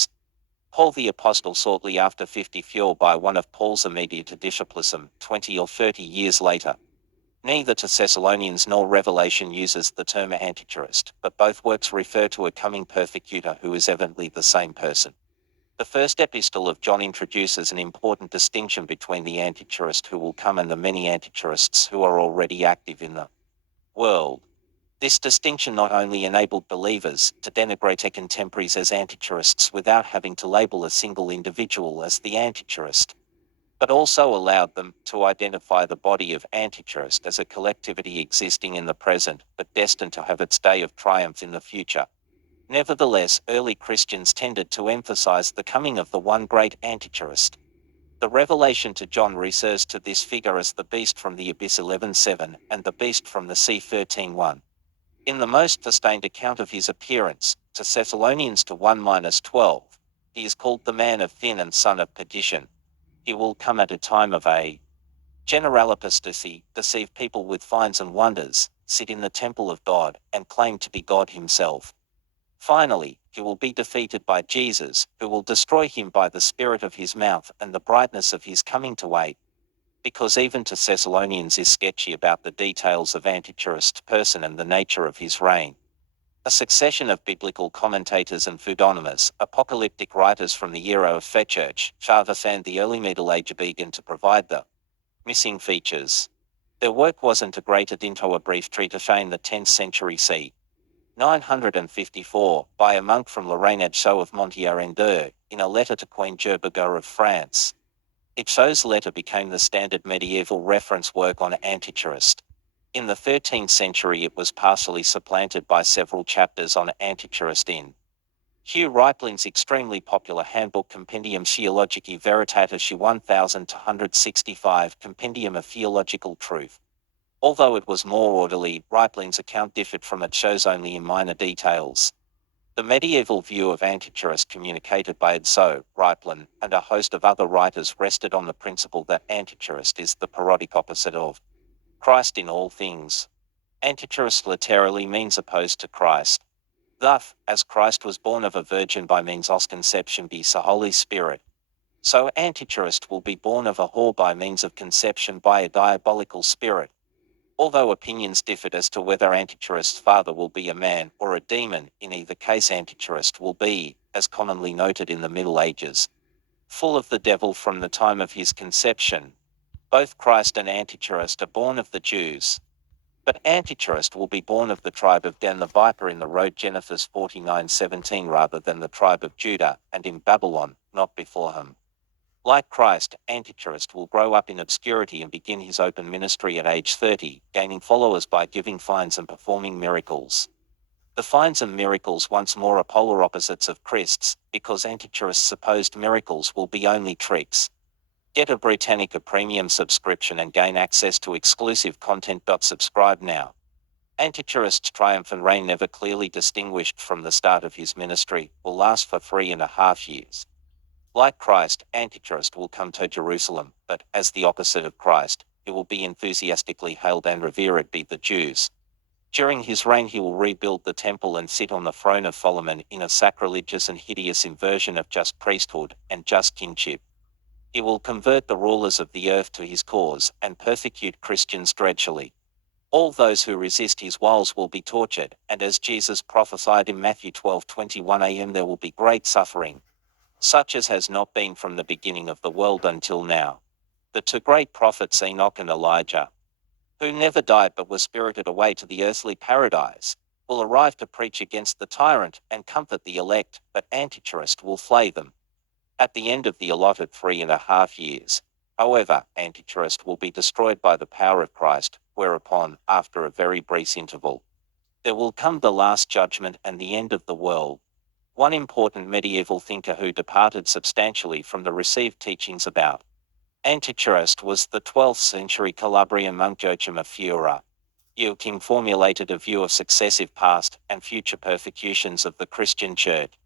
Paul the Apostle shortly after 54 by one of Paul's immediate disciples 20 or 30 years later. Neither to Thessalonians nor Revelation uses the term Antichurist, but both works refer to a coming persecutor who is evidently the same person. The first epistle of John introduces an important distinction between the Antichurist who will come and the many Antichurists who are already active in the world. This distinction not only enabled believers to denigrate their contemporaries as Antichurists without having to label a single individual as the Antichurist, but also allowed them to identify the body of Antichurist as a collectivity existing in the present, but destined to have its day of triumph in the future. Nevertheless, early Christians tended to emphasize the coming of the one great Antichurist. The revelation to John refers to this figure as the beast from the abyss 11:7 and the beast from the sea 13:1. In the most sustained account of his appearance, to Thessalonians 1-12, he is called the man of sin and son of perdition. He will come at a time of a general apostasy, deceive people with signs and wonders, sit in the temple of God, and claim to be God himself. Finally, he will be defeated by Jesus, who will destroy him by the spirit of his mouth and the brightness of his coming to aid. Because even to Thessalonians is sketchy about the details of Antichurist's person and the nature of his reign. A succession of biblical commentators and pseudonymous, apocalyptic writers from the era of the Church, Chavez and the early Middle Age began to provide the missing features. Their work was integrated into a brief treatise in the 10th century c. 954, by a monk from Lorraine Adso of Montier-en-Der, in a letter to Queen Gerberga of France. Adso's letter became the standard medieval reference work on Antichrist. In the 13th century it was partially supplanted by several chapters on Antichrist in Hugh Reiplin's extremely popular handbook Compendium Theologicae Veritatis 1265 Compendium of Theological Truth. Although it was more orderly, Reiplin's account differed from Adso's only in minor details. The medieval view of Antichrist communicated by Adso, Reiplin, and a host of other writers rested on the principle that Antichrist is the parodic opposite of Christ in all things. Antichrist literally means opposed to Christ. Thus, as Christ was born of a virgin by means of conception by the Holy Spirit, so Antichrist will be born of a whore by means of conception by a diabolical spirit. Although opinions differed as to whether Antichrist's father will be a man or a demon, in either case Antichrist will be, as commonly noted in the Middle Ages, full of the devil from the time of his conception. Both Christ and Antichrist are born of the Jews. But Antichrist will be born of the tribe of Dan the viper in the road Genesis 49:17 rather than the tribe of Judah, and in Babylon, not before him. Like Christ, Antichrist will grow up in obscurity and begin his open ministry at age 30, gaining followers by giving signs and performing miracles. The signs and miracles once more are polar opposites of Christ's, because Antichrist's supposed miracles will be only tricks. Get a Britannica premium subscription and gain access to exclusive content. Subscribe now. Antichrist's triumph and reign, never clearly distinguished from the start of his ministry, will last for 3.5 years. Like Christ, Antichrist will come to Jerusalem, but, as the opposite of Christ, he will be enthusiastically hailed and revered by the Jews. During his reign he will rebuild the temple and sit on the throne of Solomon in a sacrilegious and hideous inversion of just priesthood and just kingship. He will convert the rulers of the earth to his cause and persecute Christians dreadfully. All those who resist his wiles will be tortured, and as Jesus prophesied in Matthew 12:21 am, there will be great suffering, such as has not been from the beginning of the world until now. The two great prophets Enoch and Elijah, who never died but were spirited away to the earthly paradise, will arrive to preach against the tyrant and comfort the elect, but Antichrist will flay them. At the end of the allotted 3.5 years, however, Antichrist will be destroyed by the power of Christ, whereupon, after a very brief interval, there will come the last judgment and the end of the world. One important medieval thinker who departed substantially from the received teachings about Antichrist was the 12th century Calabrian monk Joachim of Fiora. Joachim formulated a view of successive past and future persecutions of the Christian Church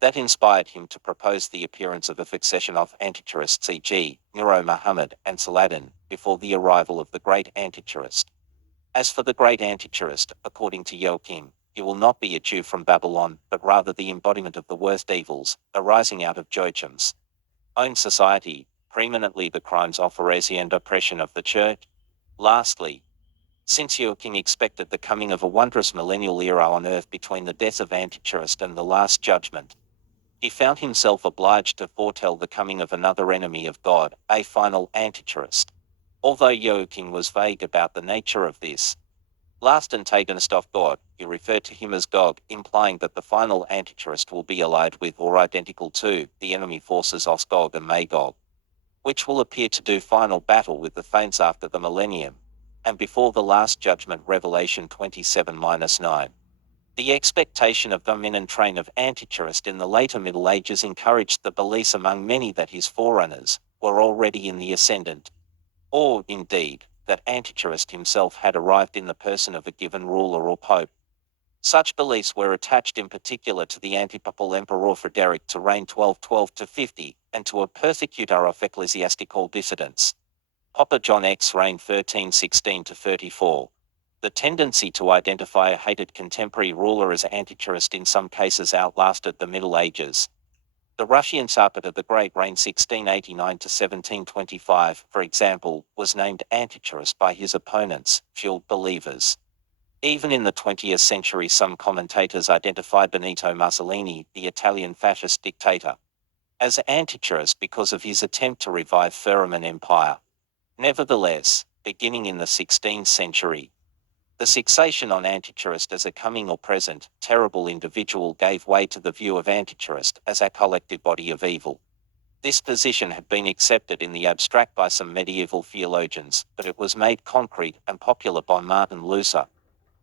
that inspired him to propose the appearance of a succession of Antichrists, e.g., Nero, Muhammad, and Saladin, before the arrival of the great Antichrist. As for the great Antichrist, according to Joachim, he will not be a Jew from Babylon, but rather the embodiment of the worst evils, arising out of Joachim's own society, preeminently the crimes of heresy and oppression of the Church. Lastly, since Joachim expected the coming of a wondrous millennial era on earth between the death of Antichrist and the Last Judgment, he found himself obliged to foretell the coming of another enemy of God, a final Antichrist. Although Joachim was vague about the nature of this last antagonist of God, he referred to him as Gog, implying that the final Antichrist will be allied with or identical to the enemy forces of Gog and Magog, which will appear to do final battle with the saints after the millennium, and before the Last Judgment. Revelation 27-9. The expectation of the imminent train of Antichrist in the later Middle Ages encouraged the belief among many that his forerunners were already in the ascendant, or, indeed, that Antichrist himself had arrived in the person of a given ruler or pope. Such beliefs were attached in particular to the antipapal Emperor Frederick to reign 1212-50, and to a persecutor of ecclesiastical dissidents, Papa John X reign 1316-34. The tendency to identify a hated contemporary ruler as Antichrist in some cases outlasted the Middle Ages. The Russian Tsar the Great reign 1689-1725, for example, was named Antichrist by his opponents, fueled believers. Even in the 20th century, some commentators identified Benito Mussolini, the Italian fascist dictator, as Antichrist because of his attempt to revive the Roman Empire. Nevertheless, beginning in the 16th century, The fixation on Antichrist as a coming or present, terrible individual gave way to the view of Antichrist as a collective body of evil. This position had been accepted in the abstract by some medieval theologians, but it was made concrete and popular by Martin Luther,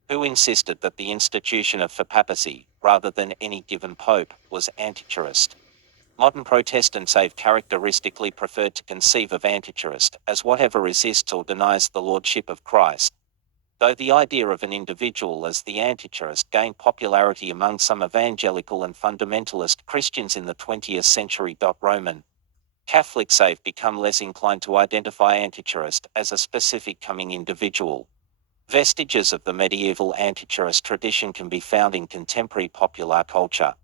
who insisted that the institution of papacy, rather than any given pope, was Antichrist. Modern Protestants have characteristically preferred to conceive of Antichrist as whatever resists or denies the lordship of Christ. Though the idea of an individual as the Antichrist gained popularity among some evangelical and fundamentalist Christians in the 20th century. Roman Catholics have become less inclined to identify Antichrist as a specific coming individual. Vestiges of the medieval Antichrist tradition can be found in contemporary popular culture,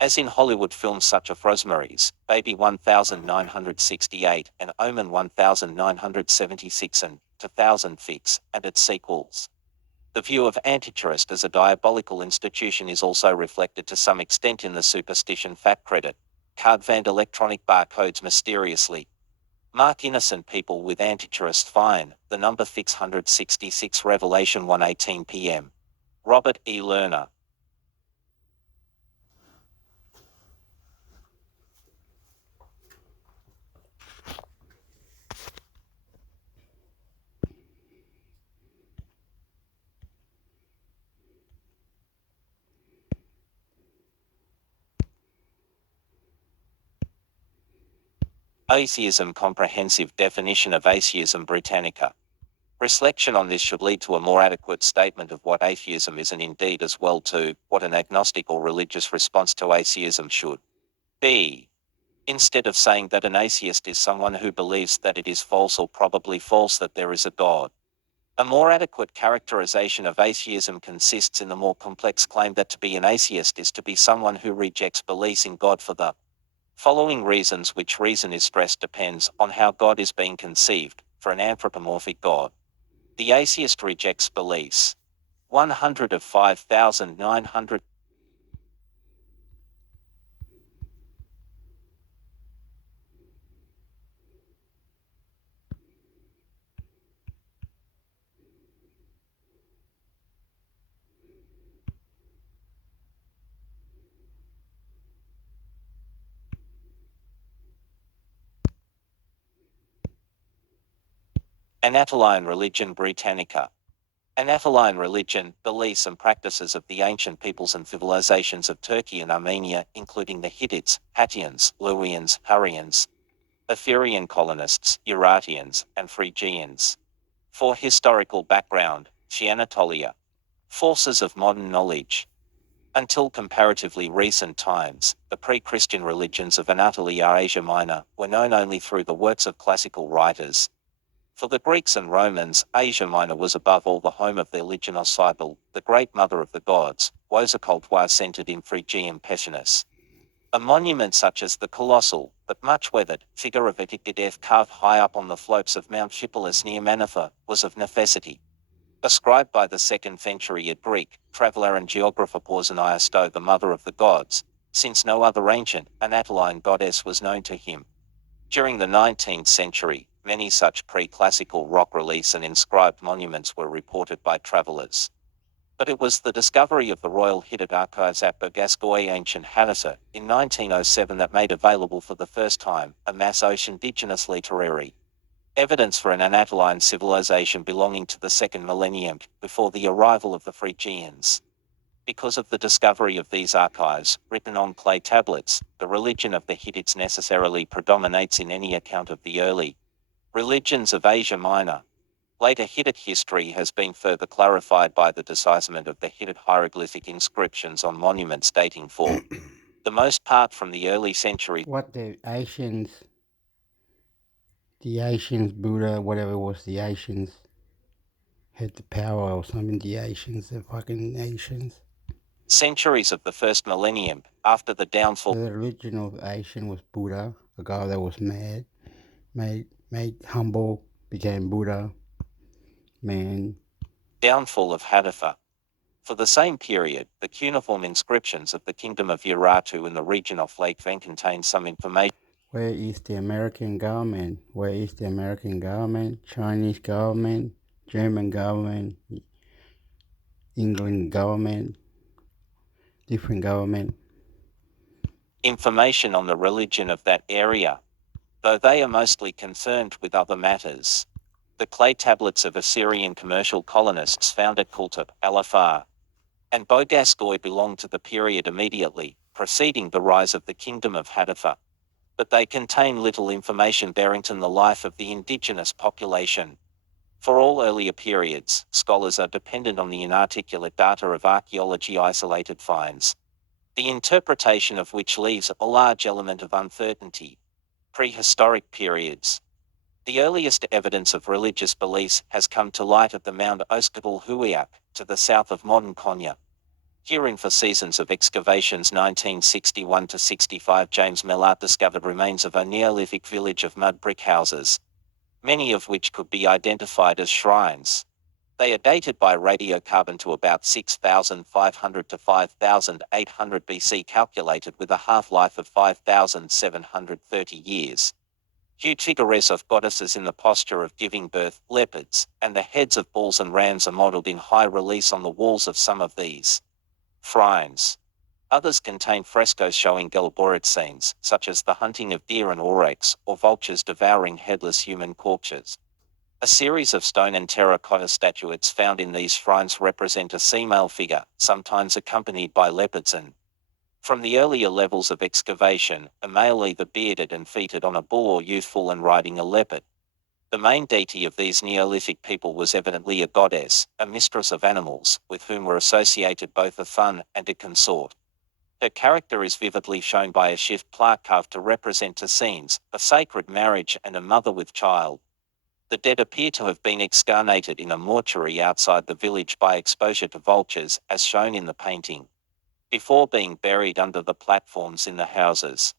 as in Hollywood films such as Rosemary's Baby 1968 and Omen 1976 and 2000 Fix and its sequels. The view of Antichrist as a diabolical institution is also reflected to some extent in the superstition fact credit card vand electronic barcodes mysteriously mark innocent people with Antichrist fine, the number fix 166 Revelation 1:18 p.m. Robert E. Lerner. Atheism. Comprehensive definition of atheism Britannica. Reflection on this should lead to a more adequate statement of what atheism is and indeed as well to what an agnostic or religious response to atheism should be. Instead of saying that an atheist is someone who believes that it is false or probably false that there is a God, a more adequate characterization of atheism consists in the more complex claim that to be an atheist is to be someone who rejects belief in God for the following reasons. Which reason is stressed depends on how God is being conceived. For an anthropomorphic God, the atheist rejects beliefs. 100 of 5,900. Anatoline religion Britannica. Anatoline religion, beliefs and practices of the ancient peoples and civilizations of Turkey and Armenia, including the Hittites, Hattians, Luwians, Hurrians, Assyrian colonists, Urartians, and Phrygians. For historical background, see Anatolia. Forces of modern knowledge. Until comparatively recent times, the pre-Christian religions of Anatolia Asia Minor were known only through the works of classical writers. For the Greeks and Romans, Asia Minor was above all the home of their Legion Cybele, the great mother of the gods, was a cult was centered in Phrygian Pessinus. A monument such as the colossal, but much weathered, figure of Etikadeth carved high up on the slopes of Mount Schiphilus near Manetho, was of necessity ascribed by the 2nd century Greek traveller and geographer Pausanias to the mother of the gods, since no other ancient Anatoline goddess was known to him. During the 19th century, many such pre-classical rock reliefs and inscribed monuments were reported by travellers. But it was the discovery of the Royal Hittite Archives at Bogaskoy ancient Hadassah in 1907 that made available for the first time a mass indigenous literary evidence for an Anatoline civilization belonging to the 2nd millennium before the arrival of the Phrygians. Because of the discovery of these archives, written on clay tablets, the religion of the Hittites necessarily predominates in any account of the early religions of Asia Minor. Later Hittite history has been further clarified by the decipherment of the Hittite hieroglyphic inscriptions on monuments dating for the most part from the early centuries. What the Asians, Buddha, whatever it was, the Asians had the power or something. The Asians, the fucking Asians. Centuries of the 1st millennium, after the downfall. The religion of Asian was Buddha, a guy that was made humble, became Buddha, man. Downfall of Hadassah. For the same period, the cuneiform inscriptions of the Kingdom of Urartu in the region of Lake Van contain some information. Where is the American government? Where is the American government? Chinese government? German government? England government, different government. Information on the religion of that area, though they are mostly concerned with other matters. The clay tablets of Assyrian commercial colonists found at Kultub, Al-Afar, and Bogasgoy belong to the period immediately preceding the rise of the Kingdom of Hadafa, but they contain little information bearing on the life of the indigenous population. For all earlier periods, scholars are dependent on the inarticulate data of archaeology isolated finds, the interpretation of which leaves a large element of uncertainty. Prehistoric periods. The earliest evidence of religious beliefs has come to light at the Mount Oskabal Huiak, to the south of modern Konya. Herein for seasons of excavations 1961 to 65, James Mellart discovered remains of a Neolithic village of mud brick houses, many of which could be identified as shrines. They are dated by radiocarbon to about 6,500 to 5,800 BC, calculated with a half-life of 5,730 years. Huge figures of goddesses in the posture of giving birth, leopards, and the heads of bulls and rams are modelled in high relief on the walls of some of these shrines. Others contain frescoes showing Gelborid scenes, such as the hunting of deer and aurochs, or vultures devouring headless human corpses. A series of stone and terracotta statuettes found in these shrines represent a female figure, sometimes accompanied by leopards, and, from the earlier levels of excavation, a male either bearded and feted on a bull or youthful and riding a leopard. The main deity of these Neolithic people was evidently a goddess, a mistress of animals, with whom were associated both a fun and a consort. Her character is vividly shown by a shift plaque carved to represent two scenes, a sacred marriage and a mother with child. The dead appear to have been excarnated in a mortuary outside the village by exposure to vultures, as shown in the painting, before being buried under the platforms in the houses.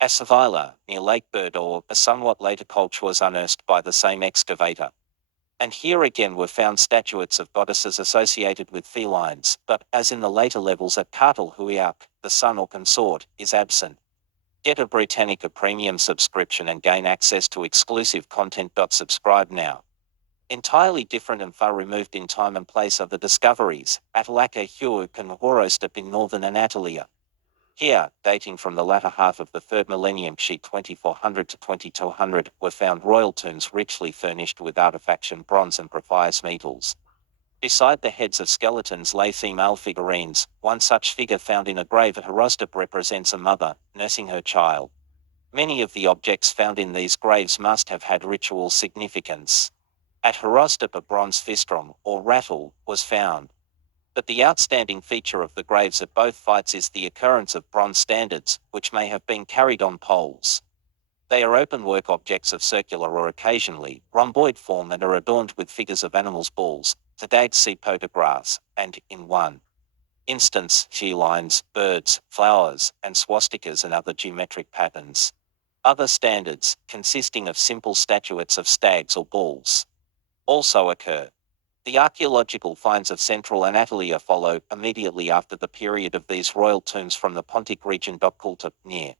Asavila, near Lake Burdor, a somewhat later culture was unearthed by the same excavator. And here again were found statuettes of goddesses associated with felines, but, as in the later levels at Kartal Huiak, the son or consort is absent. Get a Britannica premium subscription and gain access to exclusive content. Subscribe now. Entirely different and far removed in time and place are the discoveries at Laka Huuk and Horostep in northern Anatolia. Here, dating from the latter half of the 3rd millennium CE 2400 to 2200, were found royal tombs richly furnished with artifaction bronze and precious metals. Beside the heads of skeletons lay female figurines. One such figure found in a grave at Horostep represents a mother, nursing her child. Many of the objects found in these graves must have had ritual significance. At Horostep a bronze fistrum, or rattle, was found. But the outstanding feature of the graves at both sites is the occurrence of bronze standards, which may have been carried on poles. They are open-work objects of circular or occasionally rhomboid form and are adorned with figures of animals, bulls, tadagsi photographs, and, in one instance, felines, birds, flowers, and swastikas and other geometric patterns. Other standards, consisting of simple statuettes of stags or bulls, also occur. The archaeological finds of central Anatolia follow immediately after the period of these royal tombs from the Pontic region. Kultup, near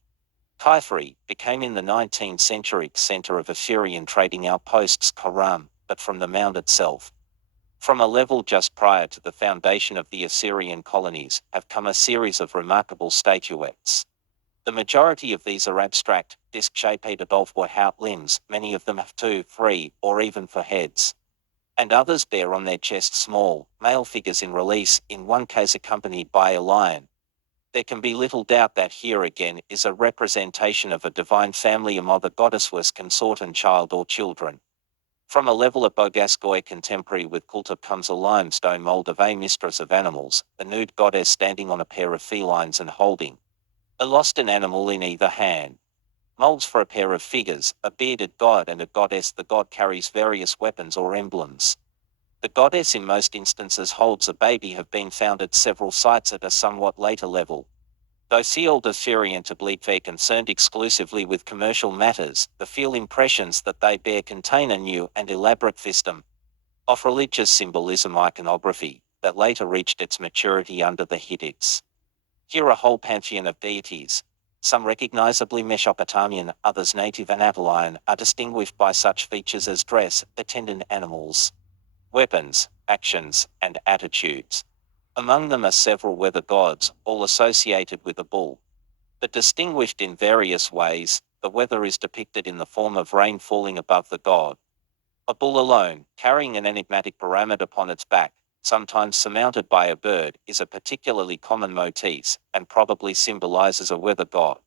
Kaifri, became in the 19th century center of Assyrian trading outposts Karam, but from the mound itself. From a level just prior to the foundation of the Assyrian colonies, have come a series of remarkable statuettes. The majority of these are abstract, disc-shaped above without limbs, many of them have 2, 3, or even 4 heads. And others bear on their chests small, male figures in relief, in one case accompanied by a lion. There can be little doubt that here again is a representation of a divine family, a mother goddess was consort and child or children. From a level of Bogasgoy contemporary with Kultup comes a limestone mold of a mistress of animals, a nude goddess standing on a pair of felines and holding a lost an animal in either hand. Molds for a pair of figures, a bearded god and a goddess. The god carries various weapons or emblems. The goddess in most instances holds a baby, have been found at several sites at a somewhat later level. Though sealed Assyrian to bleed, they're concerned exclusively with commercial matters, the feel impressions that they bear contain a new and elaborate system of religious symbolism iconography that later reached its maturity under the Hittites. Here a whole pantheon of deities, some recognizably Mesopotamian, others native Anatolian, are distinguished by such features as dress, attendant animals, weapons, actions, and attitudes. Among them are several weather gods, all associated with a bull. But distinguished in various ways, the weather is depicted in the form of rain falling above the god. A bull alone, carrying an enigmatic pyramid upon its back, sometimes surmounted by a bird, is a particularly common motif, and probably symbolizes a weather god.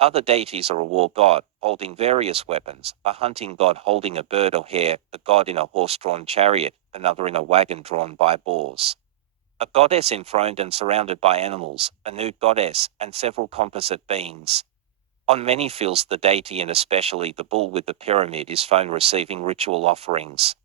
Other deities are a war god, holding various weapons, a hunting god holding a bird or hare, a god in a horse-drawn chariot, another in a wagon drawn by boars. A goddess enthroned and surrounded by animals, a nude goddess, and several composite beings. On many fields the deity and especially the bull with the pyramid is found receiving ritual offerings.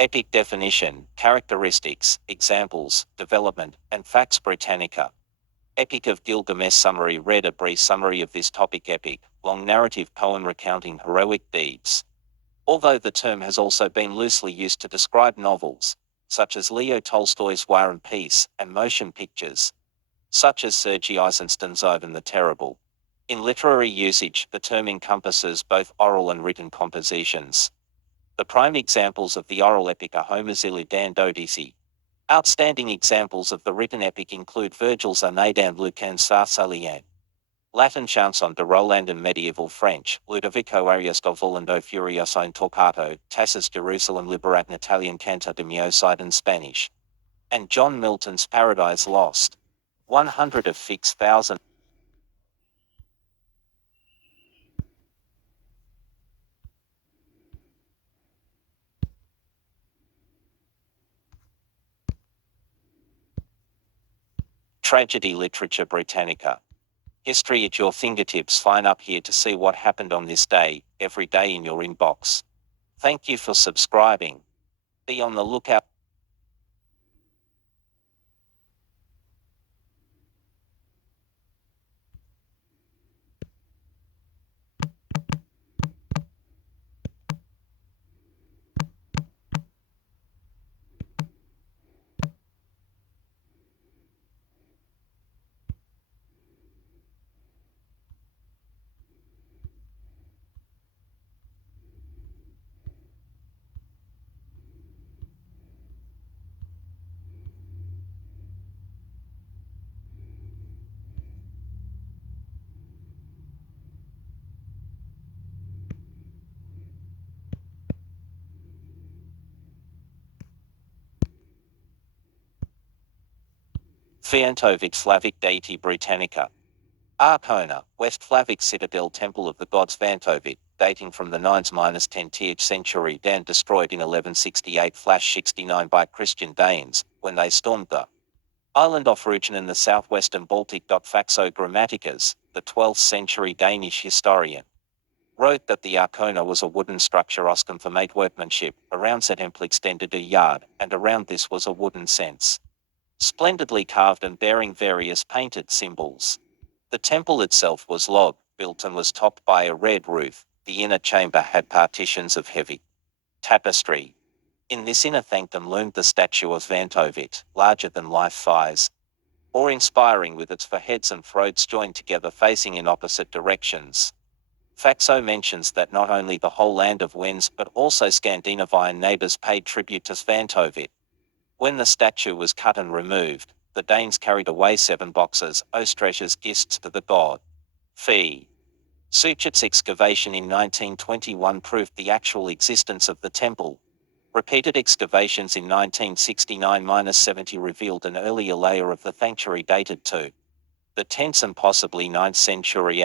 Epic definition, characteristics, examples, development, and facts Britannica. Epic of Gilgamesh summary. Read a brief summary of this topic. Epic, long narrative poem recounting heroic deeds. Although the term has also been loosely used to describe novels, such as Leo Tolstoy's War and Peace, and motion pictures, such as Sergei Eisenstein's Ivan the Terrible. In literary usage, the term encompasses both oral and written compositions. The prime examples of the oral epic are Homer's Iliad and Odyssey. Outstanding examples of the written epic include Virgil's Aeneid and Lucan's Pharsalia. Latin chanson de Roland and medieval French, Ludovico Ariosto Volando Furioso in Torquato, Tacitus Jerusalem Liberat in Italian Canto de Miosidé in Spanish. And John Milton's Paradise Lost. 100 of Fix 1000. Tragedy Literature Britannica. History at your fingertips. Sign up here to see what happened on this day, every day in your inbox. Thank you for subscribing. Be on the lookout. Fiantovic Slavic deity Britannica. Arkona, West Slavic citadel temple of the gods Vantovic, dating from the 9th-10th century and destroyed in 1168/69 by Christian Danes, when they stormed the island of Rügen in the southwestern Baltic. Faxo Grammaticus, the 12th century Danish historian, wrote that the Arkona was a wooden structure oscum for mate workmanship, around setempl extended a yard, and around this was a wooden sense, splendidly carved and bearing various painted symbols. The temple itself was log-built and was topped by a red roof. The inner chamber had partitions of heavy tapestry. In this inner sanctum loomed the statue of Vantovit, larger than life size, or inspiring with its foreheads and throats joined together facing in opposite directions. Faxo mentions that not only the whole land of Wens but also Scandinavian neighbours paid tribute to Svantovit. When the statue was cut and removed, the Danes carried away 7 boxes, Ostrech's gifts to the god. Fee. Suchet's excavation in 1921 proved the actual existence of the temple. Repeated excavations in 1969-70 revealed an earlier layer of the sanctuary dated to the 10th and possibly 9th century.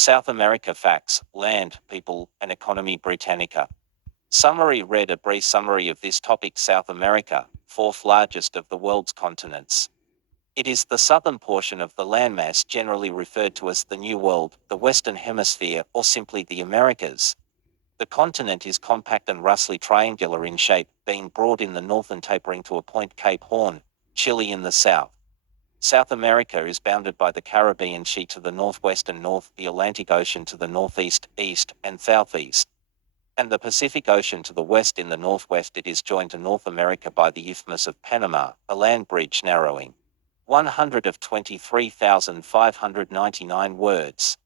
South America facts, land, people, and economy Britannica. Summary read. A brief summary of this topic. South America, fourth largest of the world's continents. It is the southern portion of the landmass generally referred to as the New World, the Western Hemisphere, or simply the Americas. The continent is compact and roughly triangular in shape, being broad in the north and tapering to a point Cape Horn, Chile in the south. South America is bounded by the Caribbean Sea to the northwest and north, the Atlantic Ocean to the northeast, east, and southeast, and the Pacific Ocean to the west. In the northwest it is joined to North America by the Isthmus of Panama, a land bridge narrowing 123,599 words.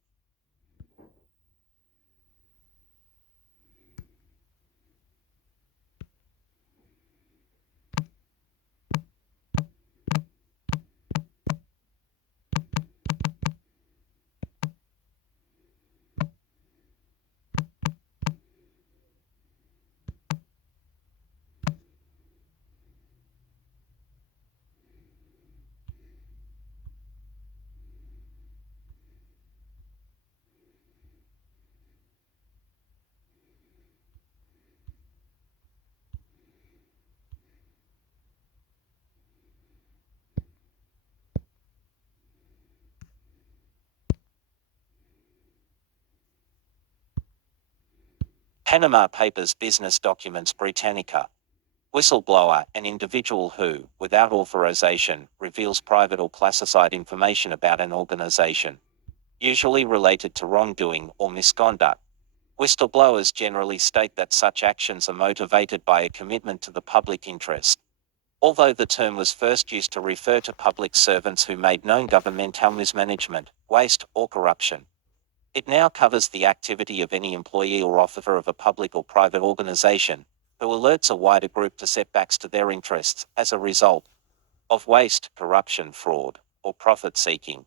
Panama Papers Business Documents Britannica. Whistleblower, an individual who, without authorization, reveals private or classified information about an organization, usually related to wrongdoing or misconduct. Whistleblowers generally state that such actions are motivated by a commitment to the public interest. Although the term was first used to refer to public servants who made known governmental mismanagement, waste, or corruption, it now covers the activity of any employee or officer of a public or private organization who alerts a wider group to setbacks to their interests as a result of waste, corruption, fraud, or profit-seeking.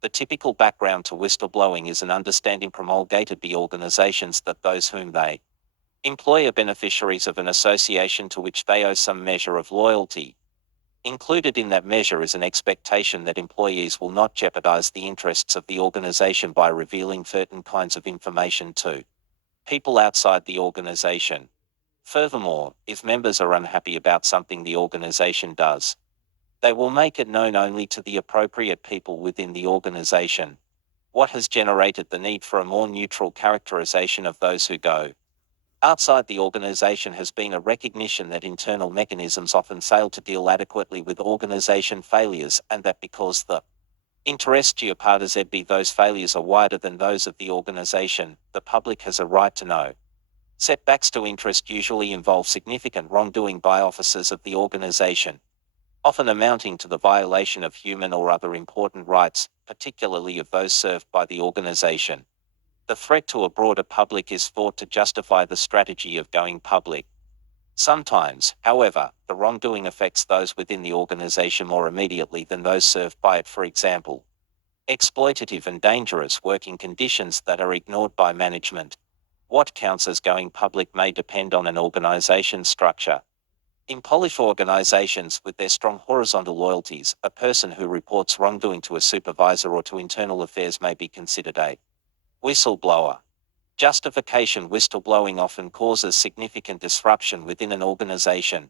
The typical background to whistleblowing is an understanding promulgated by organizations that those whom they employ are beneficiaries of an association to which they owe some measure of loyalty. Included in that measure is an expectation that employees will not jeopardize the interests of the organization by revealing certain kinds of information to people outside the organization. Furthermore, if members are unhappy about something the organization does, they will make it known only to the appropriate people within the organization. What has generated the need for a more neutral characterization of those who go outside the organization has been a recognition that internal mechanisms often fail to deal adequately with organization failures, and that because the interests jeopardized by those failures are wider than those of the organization, the public has a right to know. Setbacks to interest usually involve significant wrongdoing by officers of the organization, often amounting to the violation of human or other important rights, particularly of those served by the organization. The threat to a broader public is thought to justify the strategy of going public. Sometimes, however, the wrongdoing affects those within the organization more immediately than those served by it. For example, exploitative and dangerous working conditions that are ignored by management. What counts as going public may depend on an organization's structure. In Polish organizations with their strong horizontal loyalties, a person who reports wrongdoing to a supervisor or to internal affairs may be considered a whistleblower. Justification. Whistleblowing often causes significant disruption within an organization.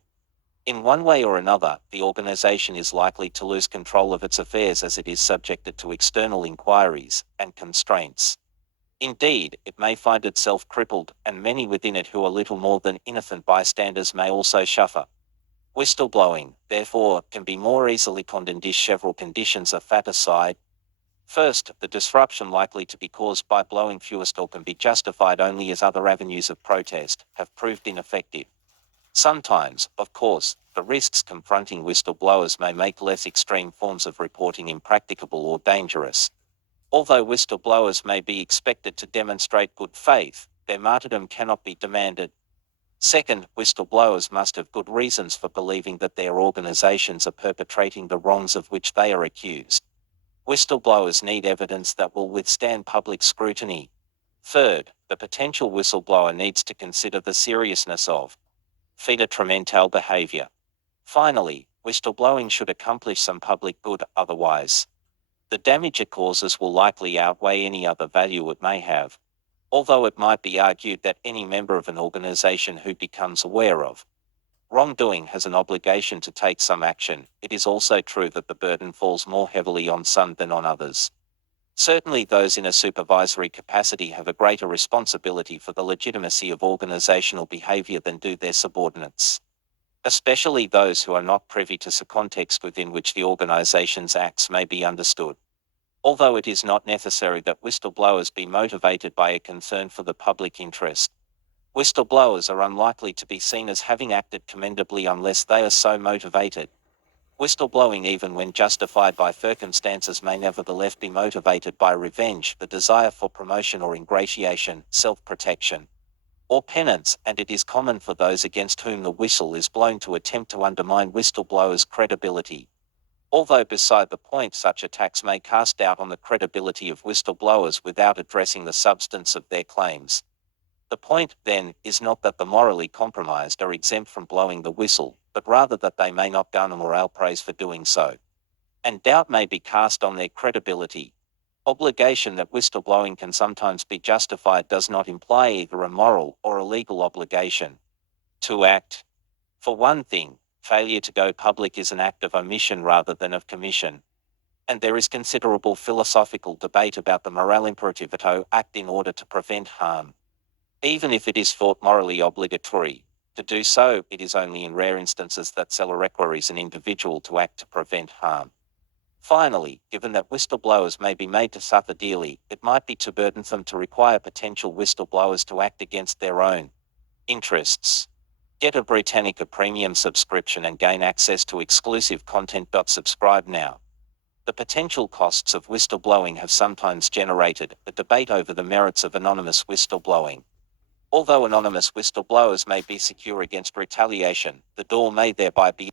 In one way or another, the organization is likely to lose control of its affairs as it is subjected to external inquiries and constraints. Indeed, it may find itself crippled, and many within it who are little more than innocent bystanders may also suffer. Whistleblowing, therefore, can be more easily condemned if several conditions are set aside. First, the disruption likely to be caused by blowing whistle can be justified only as other avenues of protest have proved ineffective. Sometimes, of course, the risks confronting whistleblowers may make less extreme forms of reporting impracticable or dangerous. Although whistleblowers may be expected to demonstrate good faith, their martyrdom cannot be demanded. Second, whistleblowers must have good reasons for believing that their organizations are perpetrating the wrongs of which they are accused. Whistleblowers need evidence that will withstand public scrutiny. Third, the potential whistleblower needs to consider the seriousness of detrimental behavior. Finally, whistleblowing should accomplish some public good, otherwise The damage it causes will likely outweigh any other value it may have, although it might be argued that any member of an organization who becomes aware of wrongdoing has an obligation to take some action. It is also true that the burden falls more heavily on some than on others. Certainly those in a supervisory capacity have a greater responsibility for the legitimacy of organizational behavior than do their subordinates, especially those who are not privy to the context within which the organization's acts may be understood. Although it is not necessary that whistleblowers be motivated by a concern for the public interest, whistleblowers are unlikely to be seen as having acted commendably unless they are so motivated. Whistleblowing, even when justified by circumstances, may nevertheless be motivated by revenge, the desire for promotion or ingratiation, self-protection, or penance, and it is common for those against whom the whistle is blown to attempt to undermine whistleblowers' credibility. Although beside the point, such attacks may cast doubt on the credibility of whistleblowers without addressing the substance of their claims. The point, then, is not that the morally compromised are exempt from blowing the whistle, but rather that they may not garner morale praise for doing so. And doubt may be cast on their credibility. Obligation that whistleblowing can sometimes be justified does not imply either a moral or a legal obligation to act. For one thing, failure to go public is an act of omission rather than of commission. And there is considerable philosophical debate about the morale imperative to act in order to prevent harm. Even if it is thought morally obligatory to do so, it is only in rare instances that cela requires an individual to act to prevent harm. Finally, given that whistleblowers may be made to suffer dearly, it might be too burdensome to require potential whistleblowers to act against their own interests. Get a Britannica premium subscription and gain access to exclusive content. Subscribe now. The potential costs of whistleblowing have sometimes generated a debate over the merits of anonymous whistleblowing. Although anonymous whistleblowers may be secure against retaliation, the door may thereby be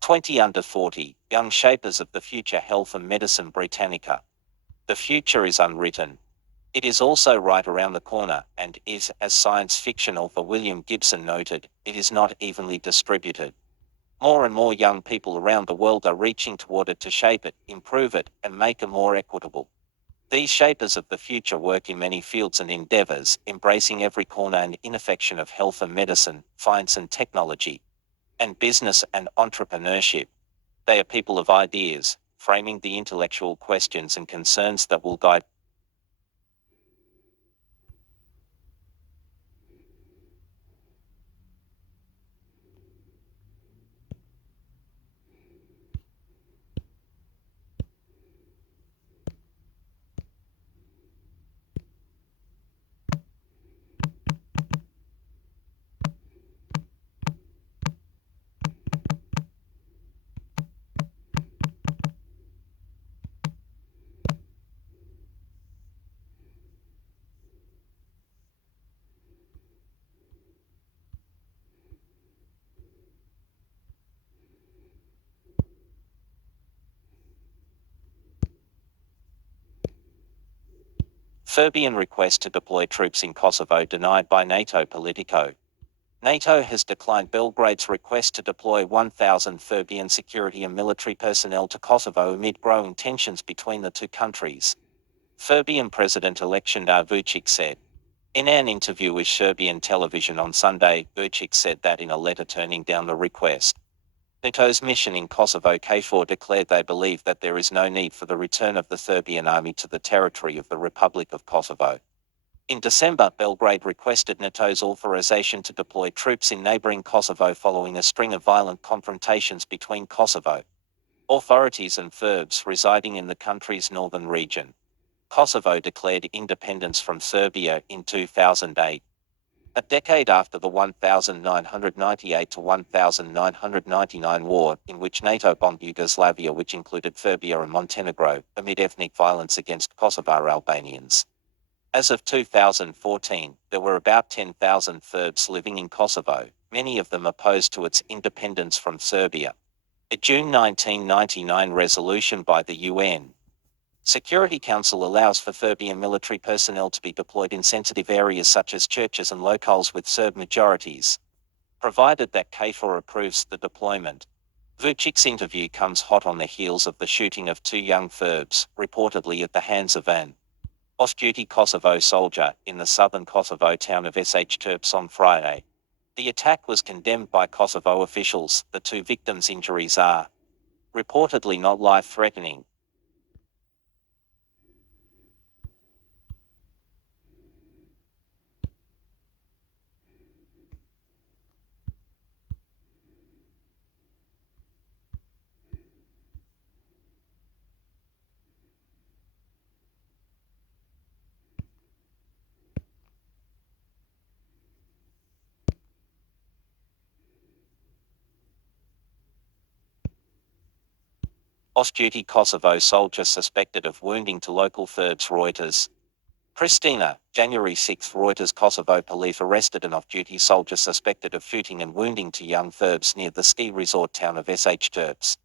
"20 under 40, young shapers of the future health and medicine Britannica. The future is unwritten. It is also right around the corner, and is, as science fiction author William Gibson noted, it is not evenly distributed. More and more young people around the world are reaching toward it to shape it, improve it, and make it more equitable. These shapers of the future work in many fields and endeavors, embracing every corner and intersection of health and medicine, science and technology, and business and entrepreneurship. They are people of ideas, framing the intellectual questions and concerns that will guide Serbian request to deploy troops in Kosovo denied by NATO. Politico. NATO has declined Belgrade's request to deploy 1,000 Serbian security and military personnel to Kosovo amid growing tensions between the two countries. Serbian President election Vučić said. In an interview with Serbian television on Sunday, Vučić said that in a letter turning down the request. NATO's mission in Kosovo KFOR declared they believe that there is no need for the return of the Serbian army to the territory of the Republic of Kosovo. In December, Belgrade requested NATO's authorization to deploy troops in neighboring Kosovo following a string of violent confrontations between Kosovo authorities and Serbs residing in the country's northern region. Kosovo declared independence from Serbia in 2008. A decade after the 1998 to 1999 war, in which NATO bombed Yugoslavia, which included Serbia and Montenegro, amid ethnic violence against Kosovar Albanians. As of 2014, there were about 10,000 Serbs living in Kosovo, many of them opposed to its independence from Serbia. A June 1999 resolution by the UN Security Council allows for Serbian military personnel to be deployed in sensitive areas such as churches and locales with Serb majorities, provided that KFOR approves the deployment. Vučic's interview comes hot on the heels of the shooting of 2 young Serbs, reportedly at the hands of an off-duty Kosovo soldier in the southern Kosovo town of Terps on Friday. The attack was condemned by Kosovo officials. The 2 victims' injuries are reportedly not life-threatening. Off-duty Kosovo soldier suspected of wounding to local Serbs. Reuters. Pristina, January 6. Reuters. Kosovo police arrested an off-duty soldier suspected of shooting and wounding 2 young Serbs near the ski resort town of Terps.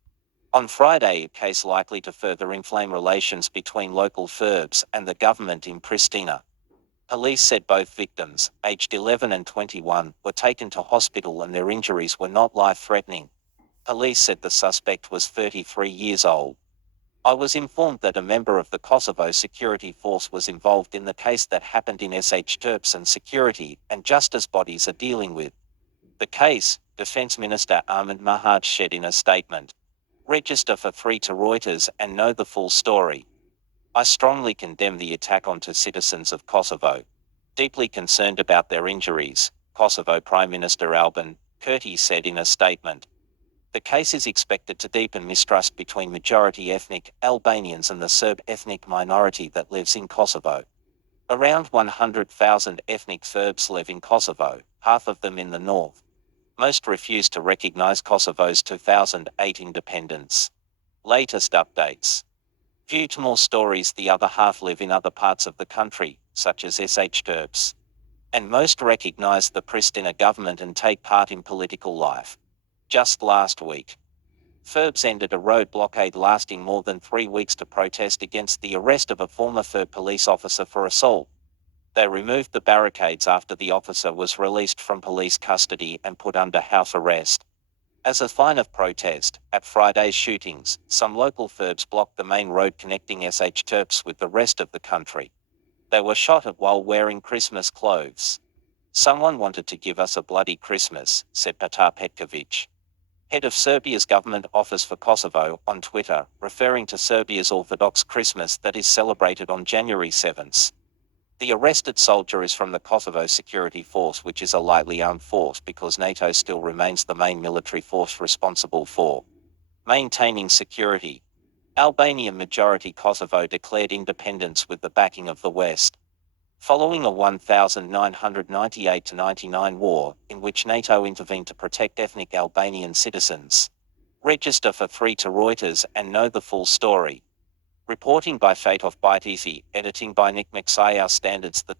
On Friday, a case likely to further inflame relations between local Serbs and the government in Pristina. Police said both victims, aged 11 and 21, were taken to hospital and their injuries were not life-threatening. Police said the suspect was 33 years old. I was informed that a member of the Kosovo security force was involved in the case that happened in Terps, and security and justice bodies are dealing with the case, Defense Minister Ahmed Mahad said in a statement. Register for free to Reuters and know the full story. I strongly condemn the attack on 2 citizens of Kosovo. Deeply concerned about their injuries, Kosovo Prime Minister Albin Kurti said in a statement. The case is expected to deepen mistrust between majority ethnic Albanians and the Serb ethnic minority that lives in Kosovo. Around 100,000 ethnic Serbs live in Kosovo, half of them in the north. Most refuse to recognize Kosovo's 2008 independence. Latest updates. Due to more stories, the other half live in other parts of the country, such as Terps. And most recognize the Pristina government and take part in political life. Just last week, Serbs ended a road blockade lasting more than 3 weeks to protest against the arrest of a former Serb police officer for assault. They removed the barricades after the officer was released from police custody and put under house arrest. As a sign of protest, at Friday's shootings, some local Serbs blocked the main road connecting Terps with the rest of the country. They were shot at while wearing Christmas clothes. Someone wanted to give us a bloody Christmas, said Petar Petković, head of Serbia's government office for Kosovo, on Twitter, referring to Serbia's Orthodox Christmas that is celebrated on January 7th. The arrested soldier is from the Kosovo Security Force, which is a lightly armed force because NATO still remains the main military force responsible for maintaining security. Albanian majority Kosovo declared independence with the backing of the West. Following a 1998-99 war, in which NATO intervened to protect ethnic Albanian citizens. Register for free to Reuters and know the full story. Reporting by Fatov Bitesi, editing by Nick McSay. Our standards. The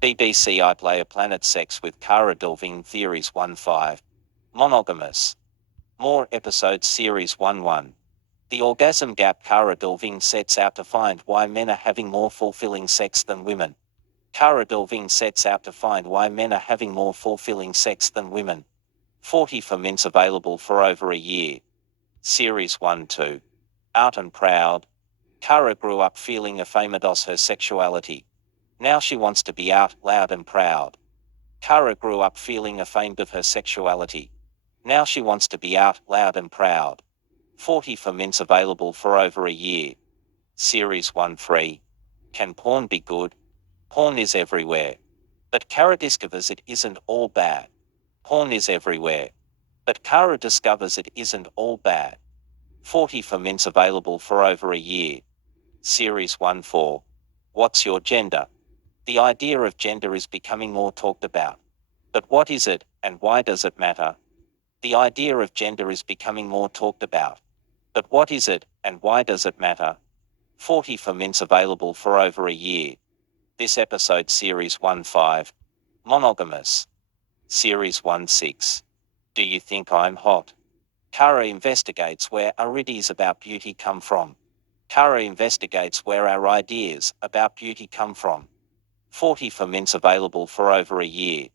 BBC iPlayer Planet Sex with Cara Delevingne Theories 1-5. Monogamous. More episodes Series 1-1. The orgasm gap. Cara Delevingne sets out to find why men are having more fulfilling sex than women. Cara Delevingne sets out to find why men are having more fulfilling sex than women. 40 for Mints available for over a year. Series 1-2. Out and Proud. Cara grew up feeling ashamed of her sexuality. Now she wants to be out, loud and proud. Cara grew up feeling ashamed of her sexuality. Now she wants to be out, loud and proud. 40 for Mints available for over a year. Series 1-3. Can porn be good? Porn is everywhere. But Cara discovers it isn't all bad. Porn is everywhere. But Cara discovers it isn't all bad. 40 for Mints available for over a year. Series 1-4. What's your gender? The idea of gender is becoming more talked about. But what is it, and why does it matter? The idea of gender is becoming more talked about. But what is it, and why does it matter? 40 for Mints available for over a year. This episode Series 1-5. Monogamous. Series 1-6. Do you think I'm hot? Cara investigates where our ideas about beauty come from. Cara investigates where our ideas about beauty come from. 40 for Mints available for over a year.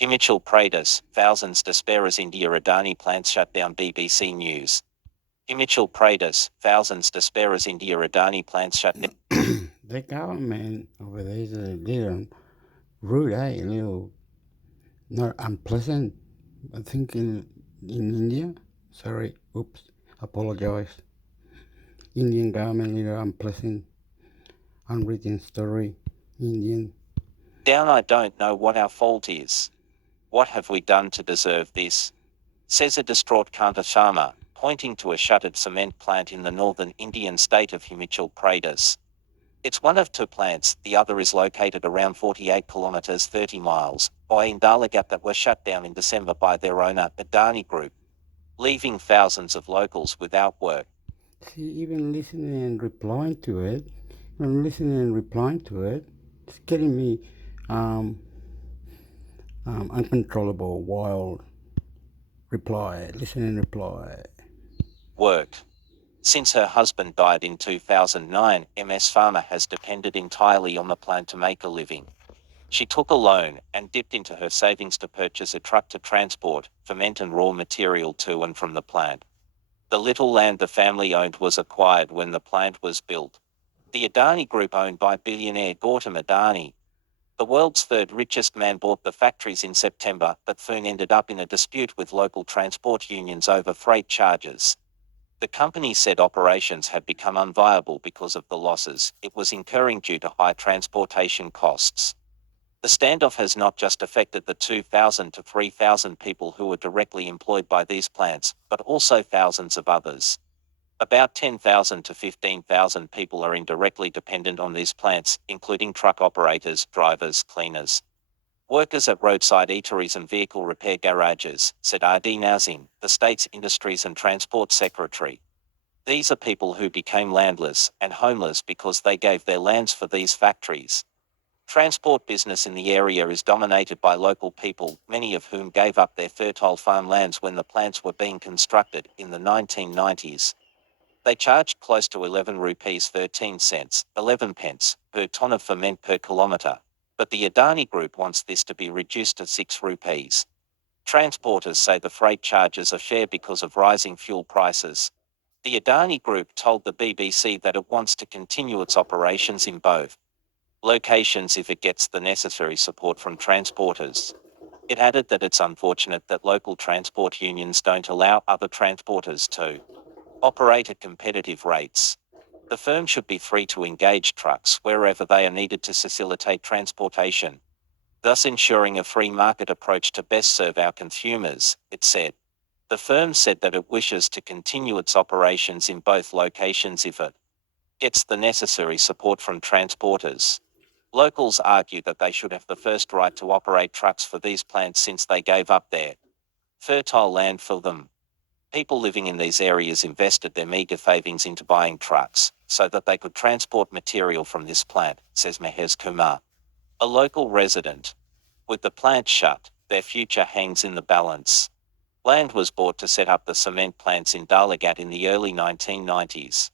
Himachal Pradesh, thousands despair as India Adani plants shut down. BBC News. Himachal Pradesh, thousands despair as India Adani plants shut down. The government over there is a little rude, eh? A little not unpleasant. I think in India. Sorry, oops, apologize. Indian government little unpleasant, unwritten story. Indian. Down. I don't know what our fault is. What have we done to deserve this? Says a distraught Kanta Sharma, pointing to a shuttered cement plant in the northern Indian state of Himachal Pradesh. It's one of two plants, the other is located around 48 kilometres 30 miles, by Indalagap that were shut down in December by their owner, Adani Group. leaving thousands of locals without work. See, even listening and replying to it, it's getting me uncontrollable, wild reply, listen and reply. Work. Since her husband died in 2009, MS Farmer has depended entirely on the plant to make a living. She took a loan and dipped into her savings to purchase a truck to transport, ferment and raw material to and from the plant. The little land the family owned was acquired when the plant was built. The Adani Group, owned by billionaire Gautam Adani, the world's third richest man, bought the factories in September, but soon ended up in a dispute with local transport unions over freight charges. The company said operations had become unviable because of the losses it was incurring due to high transportation costs. The standoff has not just affected the 2,000 to 3,000 people who were directly employed by these plants, but also thousands of others. About 10,000 to 15,000 people are indirectly dependent on these plants, including truck operators, drivers, cleaners, workers at roadside eateries and vehicle repair garages, said R.D. Nazim, the state's Industries and Transport Secretary. These are people who became landless and homeless because they gave their lands for these factories. Transport business in the area is dominated by local people, many of whom gave up their fertile farmlands when the plants were being constructed in the 1990s. They charged close to 11 rupees 13 cents, 11 pence, per tonne of ferment per kilometre, but the Adani Group wants this to be reduced to 6 rupees. Transporters say the freight charges are fair because of rising fuel prices. The Adani Group told the BBC that it wants to continue its operations in both locations if it gets the necessary support from transporters. It added that it's unfortunate that local transport unions don't allow other transporters to operate at competitive rates. The firm should be free to engage trucks wherever they are needed to facilitate transportation, thus ensuring a free market approach to best serve our consumers, it said. The firm said that it wishes to continue its operations in both locations if it gets the necessary support from transporters. Locals argue that they should have the first right to operate trucks for these plants since they gave up their fertile land for them. People living in these areas invested their meagre savings into buying trucks so that they could transport material from this plant, says Mahez Kumar, a local resident. With the plant shut, their future hangs in the balance. Land was bought to set up the cement plants in Dalagat in the early 1990s.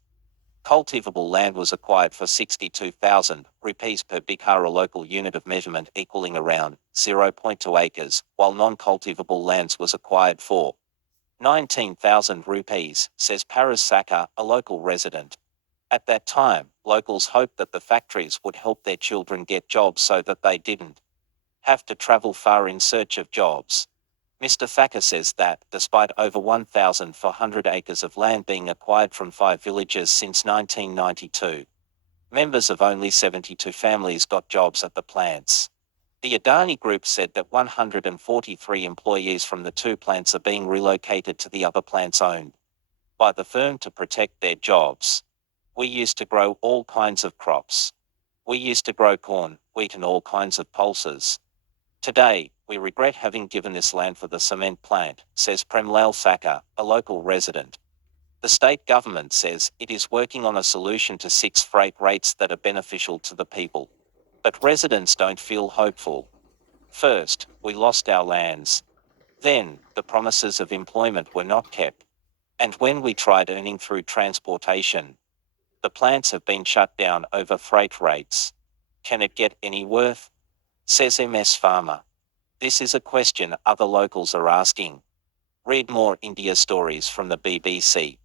Cultivable land was acquired for 62,000 rupees per bikha, a local unit of measurement equaling around 0.2 acres, while non-cultivable lands was acquired for 19,000 rupees, says Paras Sakar, a local resident. At that time, locals hoped that the factories would help their children get jobs so that they didn't have to travel far in search of jobs. Mr. Thacker says that, despite over 1,400 acres of land being acquired from 5 villages since 1992, members of only 72 families got jobs at the plants. The Adani Group said that 143 employees from the 2 plants are being relocated to the other plants owned by the firm to protect their jobs. We used to grow all kinds of crops. We used to grow corn, wheat and all kinds of pulses. Today, we regret having given this land for the cement plant, says Premlal Thacker, a local resident. The state government says it is working on a solution to 6 freight rates that are beneficial to the people. But residents don't feel hopeful. First, we lost our lands. Then, the promises of employment were not kept. And when we tried earning through transportation, the plants have been shut down over freight rates. Can it get any worse? Says MS Farmer. This is a question other locals are asking. Read more India stories from the BBC.